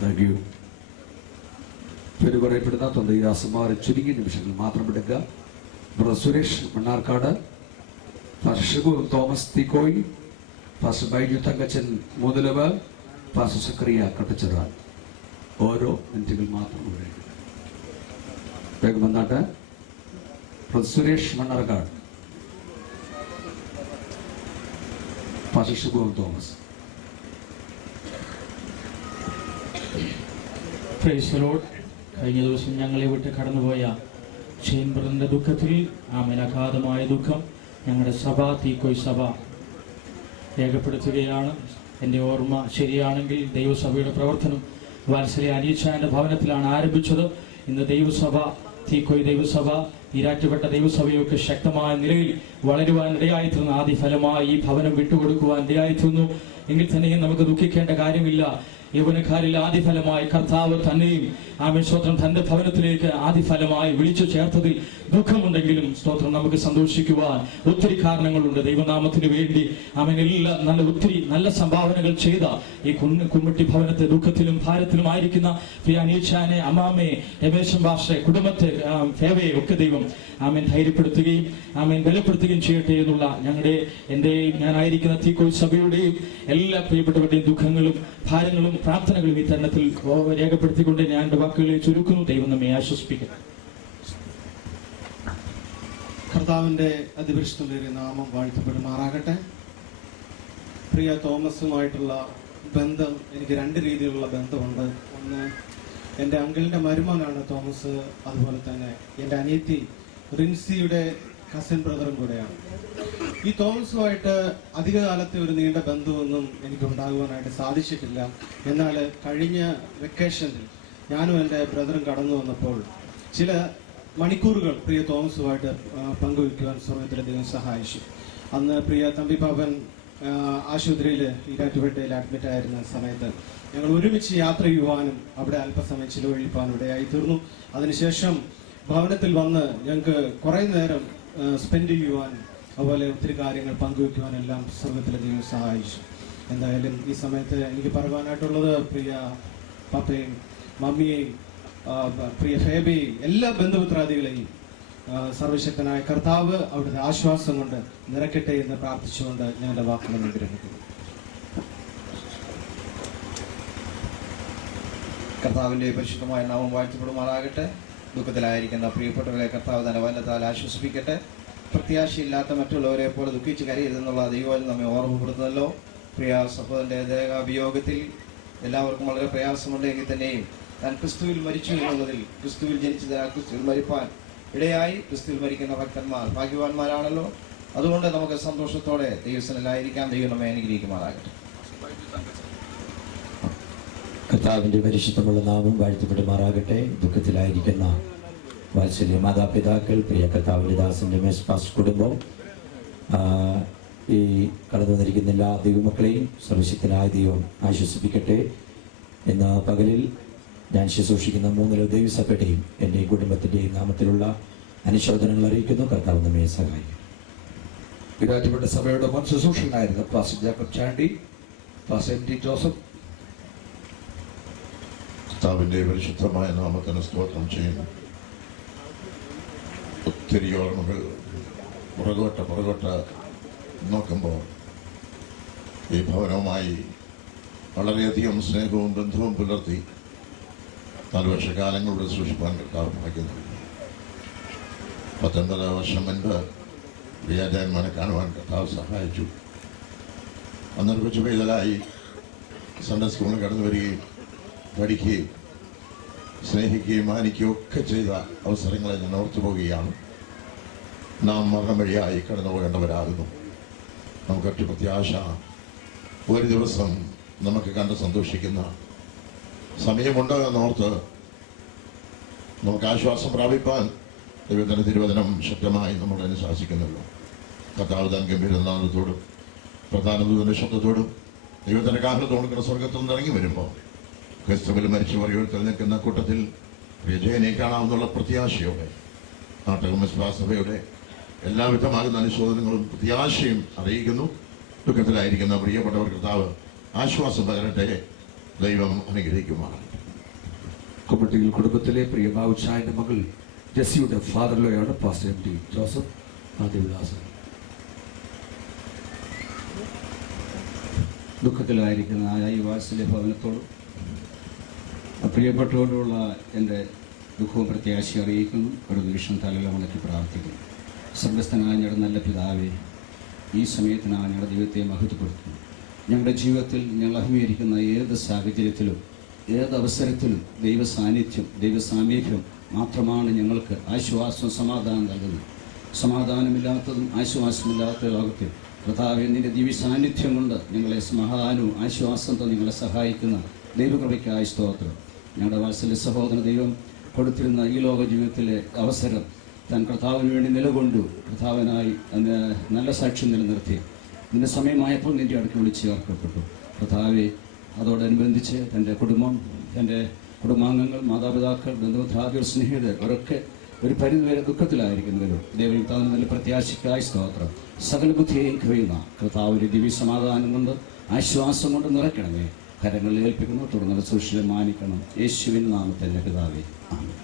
Thank you. പേര് പറയപ്പെടുന്ന തൊണ്ടദാസന്മാർ ചുരുങ്ങിയ നിമിഷങ്ങൾ മാത്രം എടുക്കുക. Brother Suresh Mannarkkad, pastor Shibu Thomas Teekoy, pastor Baiju Thankachan Muthalav, pastor Sakariya Kattachira. ഓരോ മിനിറ്റുകൾ മാത്രം വേഗം വന്നാട്ട് Suresh Mannarkkad, pastor Shibu Thomas. Praise the Lord. കഴിഞ്ഞ ദിവസം ഞങ്ങളെ വിട്ട് കടന്നുപോയ ഷെയ്ൻ ബ്രദറിന്റെ ദുഃഖത്തിൽ അഗാധമായ ദുഃഖം ഞങ്ങളുടെ സഭ തീക്കോയ് സഭ രേഖപ്പെടുത്തുകയാണ്. എൻ്റെ ഓർമ്മ ശരിയാണെങ്കിൽ ദൈവസഭയുടെ പ്രവർത്തനം വാത്സല്യ അനീച്ചാൻ്റെ ഭവനത്തിലാണ് ആരംഭിച്ചത്. ഇന്ന് ദൈവസഭ തീക്കോയ് ദൈവസഭ ഈരാറ്റുപെട്ട ദൈവസഭയൊക്കെ ശക്തമായ നിലയിൽ വളരുവാൻ ഇടയായിത്തീർന്നു. ആദ്യ ഫലമായി ഈ ഭവനം വിട്ടുകൊടുക്കുവാൻ ഇടയായിത്തീർന്നു. എങ്കിൽ തന്നെയും നമുക്ക് ദുഃഖിക്കേണ്ട കാര്യമില്ല. യൗവനക്കാരിൽ ആദിഫലമായി കർത്താവ് തന്നെയും ആമേൻ സ്തോത്രം തന്റെ ഭവനത്തിലേക്ക് ആദിഫലമായി വിളിച്ചു ചേർത്തതിൽ ദുഃഖമുണ്ടെങ്കിലും സ്തോത്രം നമുക്ക് സന്തോഷിക്കുവാൻ ഒത്തിരി കാരണങ്ങളുണ്ട്. ദൈവനാമത്തിന് വേണ്ടി ആമേൻ എല്ലാ ഒത്തിരി നല്ല സംഭാവനകൾ ചെയ്ത ഈ കുമ്മട്ടി ഭവനത്തെ ദുഃഖത്തിലും ഭാരത്തിലും ആയിരിക്കുന്ന പ്രിയ അനീച്ചാനെ, അമ്മാമയെ, രമേശൻ ഭാഷയെ, കുടുംബത്തെ, ഫേവയെ ഒക്കെ ദൈവം ആമേൻ ധൈര്യപ്പെടുത്തുകയും ആമേൻ ബലപ്പെടുത്തുകയും ചെയ്യട്ടെ എന്നുള്ള ഞാനായിരിക്കുന്ന തീക്കോയ് സഭയുടെയും എല്ലാ പ്രിയപ്പെട്ടവരുടെയും ദുഃഖങ്ങളും ഭാരങ്ങളും പ്രാർത്ഥനകളും ഈ തരുണത്തിൽ രേഖപ്പെടുത്തിക്കൊണ്ട് ഞാൻ എൻ്റെ വാക്കുകളെ ചുരുക്കുന്നു. ദൈവം നമ്മെ ആശ്വസിപ്പിക്കട്ടെ. കർത്താവിൻ്റെ അതിപരിശുദ്ധമേറിയ നാമം വാഴ്ത്തപ്പെടുമാറാകട്ടെ. പ്രിയ തോമസുമായിട്ടുള്ള ബന്ധം എനിക്ക് രണ്ട് രീതിയിലുള്ള ബന്ധമുണ്ട്. ഒന്ന്, എൻ്റെ അങ്കിളിൻ്റെ മരുമകനാണ് തോമസ്. അതുപോലെ തന്നെ എൻ്റെ അനിയത്തി റിൻസിയുടെ കസിൻ ബ്രദറും കൂടെയാണ്. ഈ തോമസുമായിട്ട് അധികകാലത്തെ ഒരു നീണ്ട ബന്ധമൊന്നും എനിക്ക് ഉണ്ടാകുവാനായിട്ട് സാധിച്ചിട്ടില്ല. എന്നാൽ കഴിഞ്ഞ വെക്കേഷനിൽ ഞാനും എൻ്റെ ബ്രദറും കടന്നു വന്നപ്പോൾ ചില മണിക്കൂറുകൾ പ്രിയ തോമസുമായിട്ട് പങ്കുവയ്ക്കുവാൻ സ്വർഗത്തിലെ ദൈവം സഹായിച്ചു. അന്ന് പ്രിയ തമ്പിപ്പാപ്പൻ ആശുപത്രിയിൽ ഈരാറ്റുപേട്ടയിൽ അഡ്മിറ്റ് ആയിരുന്ന സമയത്ത് ഞങ്ങൾ ഒരുമിച്ച് യാത്ര ചെയ്യുവാനും അവിടെ അല്പസമയം ചിലവഴിപ്പാനും ഇടയായി തീർന്നു. അതിനുശേഷം ഭവനത്തിൽ വന്ന് ഞങ്ങൾക്ക് കുറേ നേരം സ്പെൻഡ് ചെയ്യുവാനും അതുപോലെ ഒത്തിരി കാര്യങ്ങൾ പങ്കുവയ്ക്കുവാനെല്ലാം സ്വർഗത്തിലെ ദൈവം സഹായിച്ചു. എന്തായാലും ഈ സമയത്ത് എനിക്ക് പറയുവാനായിട്ടുള്ളത് പ്രിയ പപ്പയും മമ്മിയെയും പ്രിയ ഫേബയെയും എല്ലാ ബന്ധുമിത്രാദികളെയും സർവശക്തനായ കർത്താവ് അവിടുത്തെ ആശ്വാസം കൊണ്ട് നിറയ്ക്കട്ടെ എന്ന് പ്രാർത്ഥിച്ചുകൊണ്ട് ഞാൻ എൻ്റെ വാക്കുകൾ അനുഗ്രഹിക്കുന്നു. കർത്താവിൻ്റെ പരിശുദ്ധമായ നാമം വാഴ്ത്തപ്പെടുമാറാകട്ടെ. ദുഃഖത്തിലായിരിക്കുന്ന പ്രിയപ്പെട്ടവരെ കർത്താവ് തന്നെ വചനത്താൽ ആശ്വസിപ്പിക്കട്ടെ. പ്രത്യാശയില്ലാത്ത മറ്റുള്ളവരെ പോലെ ദുഃഖിച്ച് കരയരുതെന്നുള്ള ദൈവം നമ്മെ ഓർമ്മപ്പെടുത്തുന്നല്ലോ. പ്രിയ സഹോദരൻ്റെ ദേഹാഭിയോഗത്തിൽ എല്ലാവർക്കും വളരെ പ്രയാസമുണ്ടെങ്കിൽ തന്നെയും താൻ ക്രിസ്തുവിൽ മരിച്ചു എന്നുള്ളതിൽ, ക്രിസ്തുവിൽ ജനിച്ചതിനാൽ ക്രിസ്തുവിൽ മരിപ്പാൻ ഇടയായി ക്രിസ്തുവിൽ മരിക്കുന്ന ഭക്തന്മാർ ഭാഗ്യവാന്മാരാണല്ലോ. അതുകൊണ്ട് നമുക്ക് സന്തോഷത്തോടെ ദൈവസനിലായിരിക്കാം. ദൈവം നമ്മെ അനുഗ്രഹിക്കുമാറാകട്ടെ. കർത്താവിൻ്റെ പരിശുദ്ധമുള്ള നാമം വാഴ്ത്തപ്പെടുമാറാകട്ടെ. ദുഃഖത്തിലായിരിക്കുന്ന വാത്സല്യ മാതാപിതാക്കൾ, പ്രിയ കർത്താവിൻ്റെ ദാസൻ രമേശ് പാസ്റ്റർ കുടുംബം, ഈ കടന്നു വന്നിരിക്കുന്ന എല്ലാ ദൈവമക്കളെയും സർവശക്തനായ ദൈവം ആശ്വസിപ്പിക്കട്ടെ. എന്ന പകലിൽ ഞാൻ ശുശ്രൂഷിക്കുന്ന 3 ദൈവസഭയുടെയും എൻ്റെ കുടുംബത്തിൻ്റെയും നാമത്തിലുള്ള അനുശോചനങ്ങൾ അറിയിക്കുന്നു. കർത്താവ് നമ്മെ സഹായിക്കും. ഈരാറ്റുപേട്ട സഭയുടെ മുൻ ശുശ്രൂഷകനായിരുന്ന pastor Jacob Chandy, pastor M T Joseph. കർത്താവിൻ്റെ പരിശുദ്ധമായ നാമത്തിന് സ്തോത്രം ചെയ്യുന്നു. ഒത്തിരി ഓർമ്മകൾ പുറകോട്ട് നോക്കുമ്പോൾ ഈ ഭവനവുമായി വളരെയധികം സ്നേഹവും ബന്ധവും പുലർത്തി 4 വർഷക്കാലങ്ങളുടെ സൂക്ഷിപ്പാൻ കർത്താവ് ഭാഗ്യം നൽകി. 19 വർഷം മുൻപ് പ്രിയാജന്മാനെ കാണുവാൻ കർത്താവ് സഹായിച്ചു. അന്നൊരു കൊച്ചു പൈതലായി സൺഡേ സ്കൂളിൽ കടന്നു വരികയും പഠിക്കുകയും സ്നേഹിക്കുകയും മാനിക്കുകയും ഒക്കെ ചെയ്ത അവസരങ്ങളെ ഞാൻ ഓർത്തു പോവുകയാണ്. നാം മരണം വഴിയായി കടന്നു പോകേണ്ടവരാകുന്നു. നമുക്കൊറ്റ പ്രത്യാശ, ഒരു ദിവസം നമുക്ക് കണ്ട് സന്തോഷിക്കുന്ന സമയമുണ്ടോ എന്നോർത്ത് നമുക്ക് ആശ്വാസം പ്രാപിപ്പാൻ ദൈവത്തിൻ്റെ തിരുവചനം ശക്തമായി നമ്മളെ അനുശാസിക്കുന്നുള്ളൂ. കർത്താവ് താൻ ഗംഭീരനാഥത്തോടും പ്രധാന ദൂതന്റെ ശബ്ദത്തോടും ദൈവത്തിൻ്റെ കാഹളത്തോടും സ്വർഗത്തിൽ നിന്ന് ഇറങ്ങി വരുമ്പോൾ ക്രിസ്തുവിൽ മരിച്ചു വഴിയൊഴുത്തിൽ നിൽക്കുന്ന കൂട്ടത്തിൽ വിജയനെ കാണാമെന്നുള്ള പ്രത്യാശയോടെ നാട്ടകസഭയുടെ എല്ലാവിധമാകുന്ന അനുശോചനങ്ങളും പ്രത്യാശയും അറിയിക്കുന്നു. ദുഃഖത്തിലായിരിക്കുന്ന പ്രിയപ്പെട്ടവർ കർത്താവ് ആശ്വാസം പകരട്ടെ. ദൈവം അനുഗ്രഹിക്കുമാറാകട്ടെ. കുമ്മട്ടിയിൽ കുടുംബത്തിലെ പ്രിയ ബാബുച്ചായൻ്റെ മകൾ ജെസ്സിയുടെ ഫാദറിലെയാണ് പാസ്റ്റർ എം ടി ജോസഫ് ആദിവിലാസൻ. ദുഃഖത്തിലായിരിക്കുന്ന ഈ വാത്സല്യ ഭവനത്തോടും പ്രിയപ്പെട്ടവരോടുള്ള എൻ്റെ ദുഃഖവും പ്രത്യാശയും അറിയിക്കുന്നു. ഒരു നിമിഷം തലയിലമണക്കി പ്രാർത്ഥിക്കുന്നു. സ്വർഗസ്ഥനായ ഞങ്ങളുടെ നല്ല പിതാവേ, ഈ സമയത്തിനാണ് ഞങ്ങളുടെ ദൈവത്തെ മഹത്വപ്പെടുത്തുന്നു. ഞങ്ങളുടെ ജീവിതത്തിൽ ഞങ്ങൾ അഭിമുഖീകരിക്കുന്ന ഏത് സാഹചര്യത്തിലും ഏത് അവസരത്തിലും ദൈവ സാന്നിധ്യം, ദൈവ സാമീപ്യം മാത്രമാണ് ഞങ്ങൾക്ക് ആശ്വാസവും സമാധാനം നൽകുന്നത്. സമാധാനമില്ലാത്തതും ആശ്വാസമില്ലാത്ത ലോകത്തിൽ കർത്താവേ, നിന്റെ ദിവ്യ സാന്നിധ്യം കൊണ്ട് ഞങ്ങളെ സമാധാനവും ആശ്വാസം തന്ന് ഞങ്ങളെ സഹായിക്കുന്ന ദൈവകൃപയ്ക്കായി സ്തോത്രം. ഞങ്ങളുടെ വാത്സല്യ സഹോദര ദൈവം കൊടുത്തിരുന്ന ഈ ലോക ജീവിതത്തിലെ അവസരം താൻ കർത്താവിന് വേണ്ടി നിലകൊണ്ടു കർത്താവിനായി നല്ല സാക്ഷ്യം നിലനിർത്തി നിന്റെ സമയമായപ്പോൾ നിന്റെ അടുക്ക് വിളിച്ച് ചേർക്കപ്പെട്ടു. കർത്താവെ, അതോടനുബന്ധിച്ച് തൻ്റെ കുടുംബം, തൻ്റെ കുടുംബാംഗങ്ങൾ, മാതാപിതാക്കൾ, ബന്ധുമിത്രാദികൾ, സ്നേഹിതർ അവരൊക്കെ ഒരു പരിധിവരെ ദുഃഖത്തിലായിരിക്കുന്നവരും ദൈവം താൻ നല്ല പ്രത്യാശയ്ക്കായി സ്തോത്രം. സകല ബുദ്ധിയെയും കവിയുന്ന കർത്താവിൻ്റെ ദിവ്യ സമാധാനം കൊണ്ട് ആശ്വാസം കൊണ്ട് നിറയ്ക്കണമേ. കരങ്ങളിൽ ഏൽപ്പിക്കുന്നു. തുടർന്ന് സുരക്ഷിതം മാനിക്കണം. യേശുവിൻ്റെ നാമത്തിൽ പിതാവേ, ആമേൻ.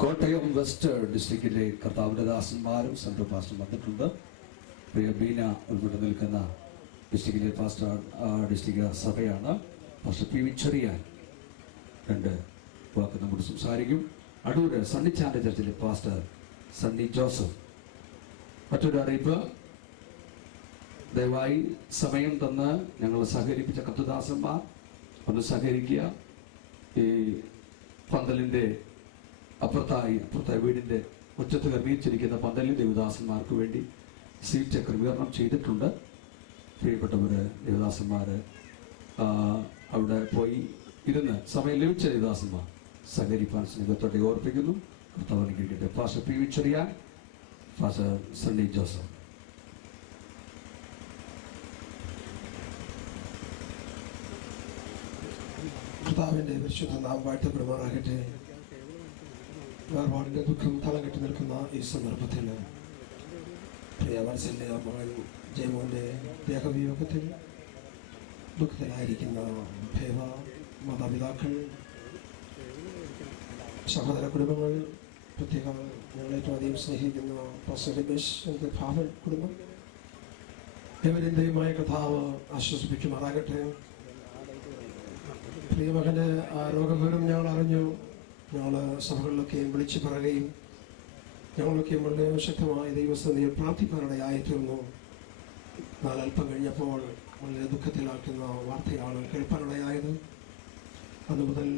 കോട്ടയം വെസ്റ്റ് ഡിസ്ട്രിക്റ്റിലെ കർത്താവിൻ്റെ ദാസന്മാരും സെൻട്രൽ പാസ്റ്ററും വന്നിട്ടുണ്ട്. പ്രിയ ബീന ഉൾപ്പെടെ നിൽക്കുന്ന ഡിസ്ട്രിക്റ്റിലെ പാസ്റ്റർ ഡിസ്ട്രിക്ട് സഭയാണ്. പാസ്റ്റർ പി വി ചെറിയാൻ 2 വാക്ക് നമ്മോട് സംസാരിക്കും. അടൂർ സണ്ണിച്ചാൻ്റെ ചർച്ചിലെ പാസ്റ്റർ സണ്ണി ജോസഫ്. മറ്റൊരു അറിയിപ്പ്, ദയവായി സമയം തന്ന് ഞങ്ങൾ സഹകരിപ്പിച്ച കത്തുദാസന്മാർ ഒന്ന് സഹകരിക്കുക. ഈ പന്തലിൻ്റെ അപ്പുറത്തായ വീടിൻ്റെ മുറ്റത്ത് ക്രമീകരിച്ചിരിക്കുന്ന പന്തലിൽ ദേവദാസന്മാർക്ക് വേണ്ടി സീറ്റ് ക്രമീകരണം ചെയ്തിട്ടുണ്ട്. പ്രിയപ്പെട്ടവർ ദേവദാസന്മാർ അവിടെ പോയി ഇരുന്ന് സമയം ലഭിച്ച ദേവദാസന്മാർ സഹകരിപ്പാൻ സ്നേഹത്തോടെ ഓർപ്പിക്കുന്നു. കർത്താവ് അനുഗ്രഹിക്കട്ടെ. Pastor P V Cherian, pastor Sunny Joseph. കർത്താവിൻ്റെ പരിശുദ്ധ നാമം വാഴ്ത്തപ്പെടുമാറാകട്ടെ. വേർപാടിൻ്റെ ദുഃഖം തളം കെട്ടി നിൽക്കുന്ന ഈ സന്ദർഭത്തിൽ പ്രിയവത്സല്യ മകൻ ജയമോൻ്റെ ദേഹവിയോഗത്തിൽ ദുഃഖത്തിലായിരിക്കുന്ന ഭേവ മാതാപിതാക്കൾ, സഹോദര കുടുംബങ്ങൾ, പ്രത്യേകം ഞങ്ങൾ ഏറ്റവും അധികം സ്നേഹിക്കുന്ന പാസ്റ്റർ രമേശ് എൻ്റെ ഭാവൻ കുടുംബം, ഇവരിൻ ദൈവമായ കർത്താവ് ആശ്വസിപ്പിക്കുമാറാകട്ടെ. പ്രിയമകൻ്റെ ആ രോഗവിവരം ഞങ്ങൾ അറിഞ്ഞു. ഞങ്ങൾ സഭകളിലൊക്കെയും വിളിച്ചു പറയുകയും ഞങ്ങളൊക്കെയും വളരെ ശക്തമായ ദൈവസന്നിധിയിൽ പ്രാർത്ഥിക്കാനിടയായിത്തീർന്നു. എന്നാൽ അല്പം കഴിഞ്ഞപ്പോൾ വളരെ ദുഃഖത്തിലാക്കുന്ന വാർത്തയാണ് കേൾപ്പാനിടയായത്. അന്നു മുതൽ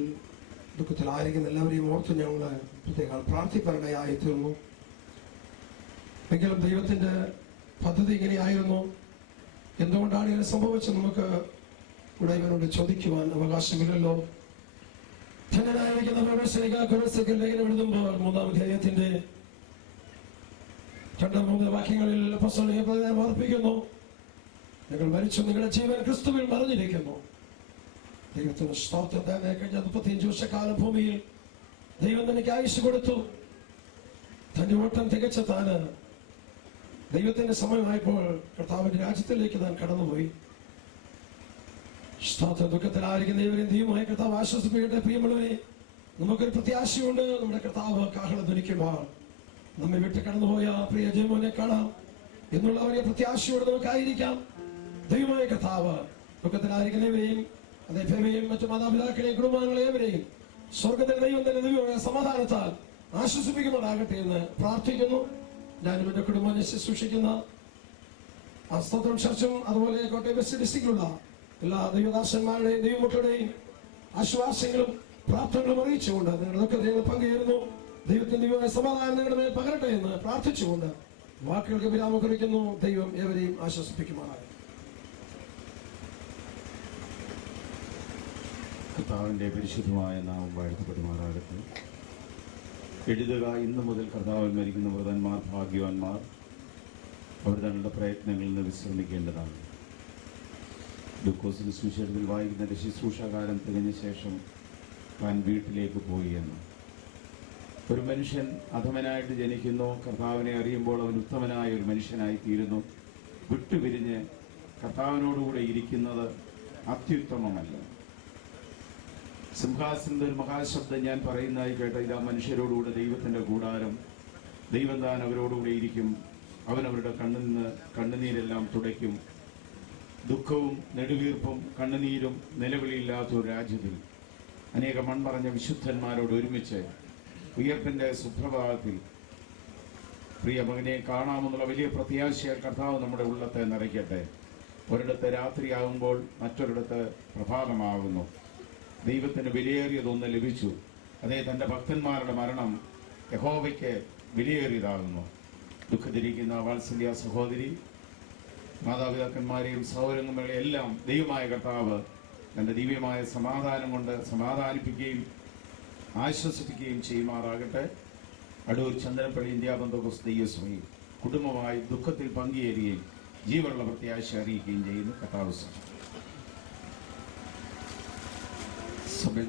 ദുഃഖത്തിലായിരിക്കുന്ന എല്ലാവരെയും ഓർത്ത് ഞങ്ങൾ പ്രത്യേകം പ്രാർത്ഥിക്കാനിടയായിത്തീർന്നു. എങ്കിലും ദൈവത്തിൻ്റെ പദ്ധതി ഇങ്ങനെയായിരുന്നു. എന്തുകൊണ്ടാണ് ഇങ്ങനെ സംഭവിച്ചത് നമുക്ക് ഉടയവനോട് ചോദിക്കുവാൻ അവകാശമില്ലല്ലോ. ധനനായിരിക്കുന്ന ലേഖനം എഴുതുമ്പോൾ 3-ാം അധ്യായത്തിന്റെ 2-3 വാക്യങ്ങളിൽ ഓർപ്പിക്കുന്നു, നിങ്ങൾ മരിച്ചു, നിങ്ങളുടെ ജീവൻ ക്രിസ്തുവിൽ മറിഞ്ഞിരിക്കുന്നു. ദൈവത്തിന് സ്തോത്രം. തന്നെ കഴിഞ്ഞ 35 വർഷക്കാലം ഭൂമിയിൽ ദൈവം തനിക്ക് ആയുസ് കൊടുത്തു. തന്റെ ഓട്ടം തികച്ച താന് ദൈവത്തിന്റെ സമയമായപ്പോൾ കർത്താവിന്റെ രാജ്യത്തിലേക്ക് താൻ കടന്നുപോയി. ദുഃഖത്തിലായിരിക്കുന്ന ഇവരും ദൈവമായ കർത്താവ് ആശ്വസിപ്പിക്കട്ടെ. പ്രിയമുള്ളവരെ, നമുക്കൊരു പ്രത്യാശയുണ്ട്. നമ്മുടെ കർത്താവ് കാഹളം ധ്വനിക്കുമ്പോൾ നമ്മെ വിട്ട് കടന്നുപോയ പ്രിയ ജയമോനെ കാണാം എന്നുള്ള വലിയ പ്രത്യാശയോടെ നമുക്കായിരിക്കാം. ദൈവമായ കർത്താവ് ദുഃഖത്തിലായിരിക്കുന്നവരെയും അതേഭേമയും മറ്റു മാതാപിതാക്കളെയും കുടുംബാംഗങ്ങളെവരെയും സ്വർഗത്തിലെ ദൈവം തന്നെ ദൈവമായ സമാധാനത്താൽ ആശ്വസിപ്പിക്കുമാറാകട്ടെ എന്ന് പ്രാർത്ഥിക്കുന്നു. ഞാനും എൻ്റെ കുടുംബം ശുശ്രൂഷിക്കുന്ന സ്തോത്രം ചർച്ചും അതുപോലെ കോട്ടയം വെസ്റ്റ് ഡിസ്ട്രിക്റ്റിലുള്ള എല്ലാ ദൈവദാസന്മാരുടെയും ദൈവമക്കളുടെയും ആശ്വാസങ്ങളും പ്രാർത്ഥനകളും അറിയിച്ചുകൊണ്ട് നിങ്ങളൊക്കെ നിങ്ങൾ പങ്കുചേരുന്നു. ദൈവത്തിന്റെ ദൈവമായ സമാധാനം നിങ്ങളുടെ മേൽ പകരട്ടെ എന്ന് പ്രാർത്ഥിച്ചുകൊണ്ട് വാക്കുകൾക്ക് വിരാമം കുറിക്കുന്നു. ദൈവം ഏവരെയും ആശ്വസിപ്പിക്കുമാറാകട്ടെ. കർത്താവിൻ്റെ പരിശുദ്ധമായ നാമം വാഴ്ത്തപ്പെടുമാറാകട്ടെ. എഴുതുക, ഇന്നു മുതൽ കർത്താവിൽ മരിക്കുന്ന വ്രതന്മാർ ഭാഗ്യവാന്മാർ, അവർ തങ്ങളുടെ പ്രയത്നങ്ങളിൽ നിന്ന് വിശ്രമിക്കേണ്ടതാണ്. ലൂക്കോസിന്റെ സുവിശേഷത്തിൽ വായിക്കുന്ന ശുശ്രൂഷാകാലം തികഞ്ഞ ശേഷം താൻ വീട്ടിലേക്ക് പോയി എന്ന്. ഒരു മനുഷ്യൻ അധമനായിട്ട് ജനിക്കുന്നു, കർത്താവിനെ അറിയുമ്പോൾ അവൻ ഉത്തമനായ ഒരു മനുഷ്യനായി തീരുന്നു. വിട്ടുപിരിഞ്ഞ് കർത്താവിനോടുകൂടെ ഇരിക്കുന്നത് അത്യുത്തമമല്ല. സിംഹാസനത്തിൽ ഒരു മഹാശബ്ദം ഞാൻ പറയുന്നതായി കേട്ട, ഇതാ മനുഷ്യരോടുകൂടെ ദൈവത്തിന്റെ കൂടാരം, ദൈവം താൻ അവരോടുകൂടെ ഇരിക്കും, അവൻ അവരുടെ കണ്ണുനീരെല്ലാം തുടയ്ക്കും. ദുഃഖവും നെടുവീർപ്പും കണ്ണുനീരും നിലവിളിയില്ലാത്ത ഒരു രാജ്യത്തിൽ അനേക മൺമറഞ്ഞ വിശുദ്ധന്മാരോട് ഒരുമിച്ച് ഉയർപ്പിന്റെ സുപ്രഭാതത്തിൽ പ്രിയ മകനെ കാണാമെന്നുള്ള വലിയ പ്രത്യാശയാൽ കർത്താവ് നമ്മുടെ ഉള്ളത്തെ നിറയ്ക്കട്ടെ. ഒരിടത്ത് രാത്രിയാകുമ്പോൾ മറ്റൊരിടത്ത് പ്രഭാതമാകുന്നു. ദൈവത്തിന് വിലയേറിയതൊന്ന് ലഭിച്ചു. അതേ, തൻ്റെ ഭക്തന്മാരുടെ മരണം യഹോവയ്ക്ക് വിലയേറിയതാകുന്നു. ദുഃഖത്തിരിക്കുന്ന വാത്സല്യ സഹോദരി, മാതാപിതാക്കന്മാരെയും സഹോദരങ്ങളെയും എല്ലാം ദൈവമായ കർത്താവ് തൻ്റെ ദിവ്യമായ സമാധാനം കൊണ്ട് സമാധാനിപ്പിക്കുകയും ആശ്വസിപ്പിക്കുകയും ചെയ്യുമാറാകട്ടെ. അടൂർ ചന്ദ്രപ്പള്ളി ഇന്ത്യ പെന്തക്കോസ്ത് ദൈവസഭയിൽ കുടുംബമായി ദുഃഖത്തിൽ പങ്കുചേരുകയും ജീവനുള്ള പ്രത്യാശ അറിയിക്കുകയും ചെയ്യുന്നു. കർത്താവ് സമയം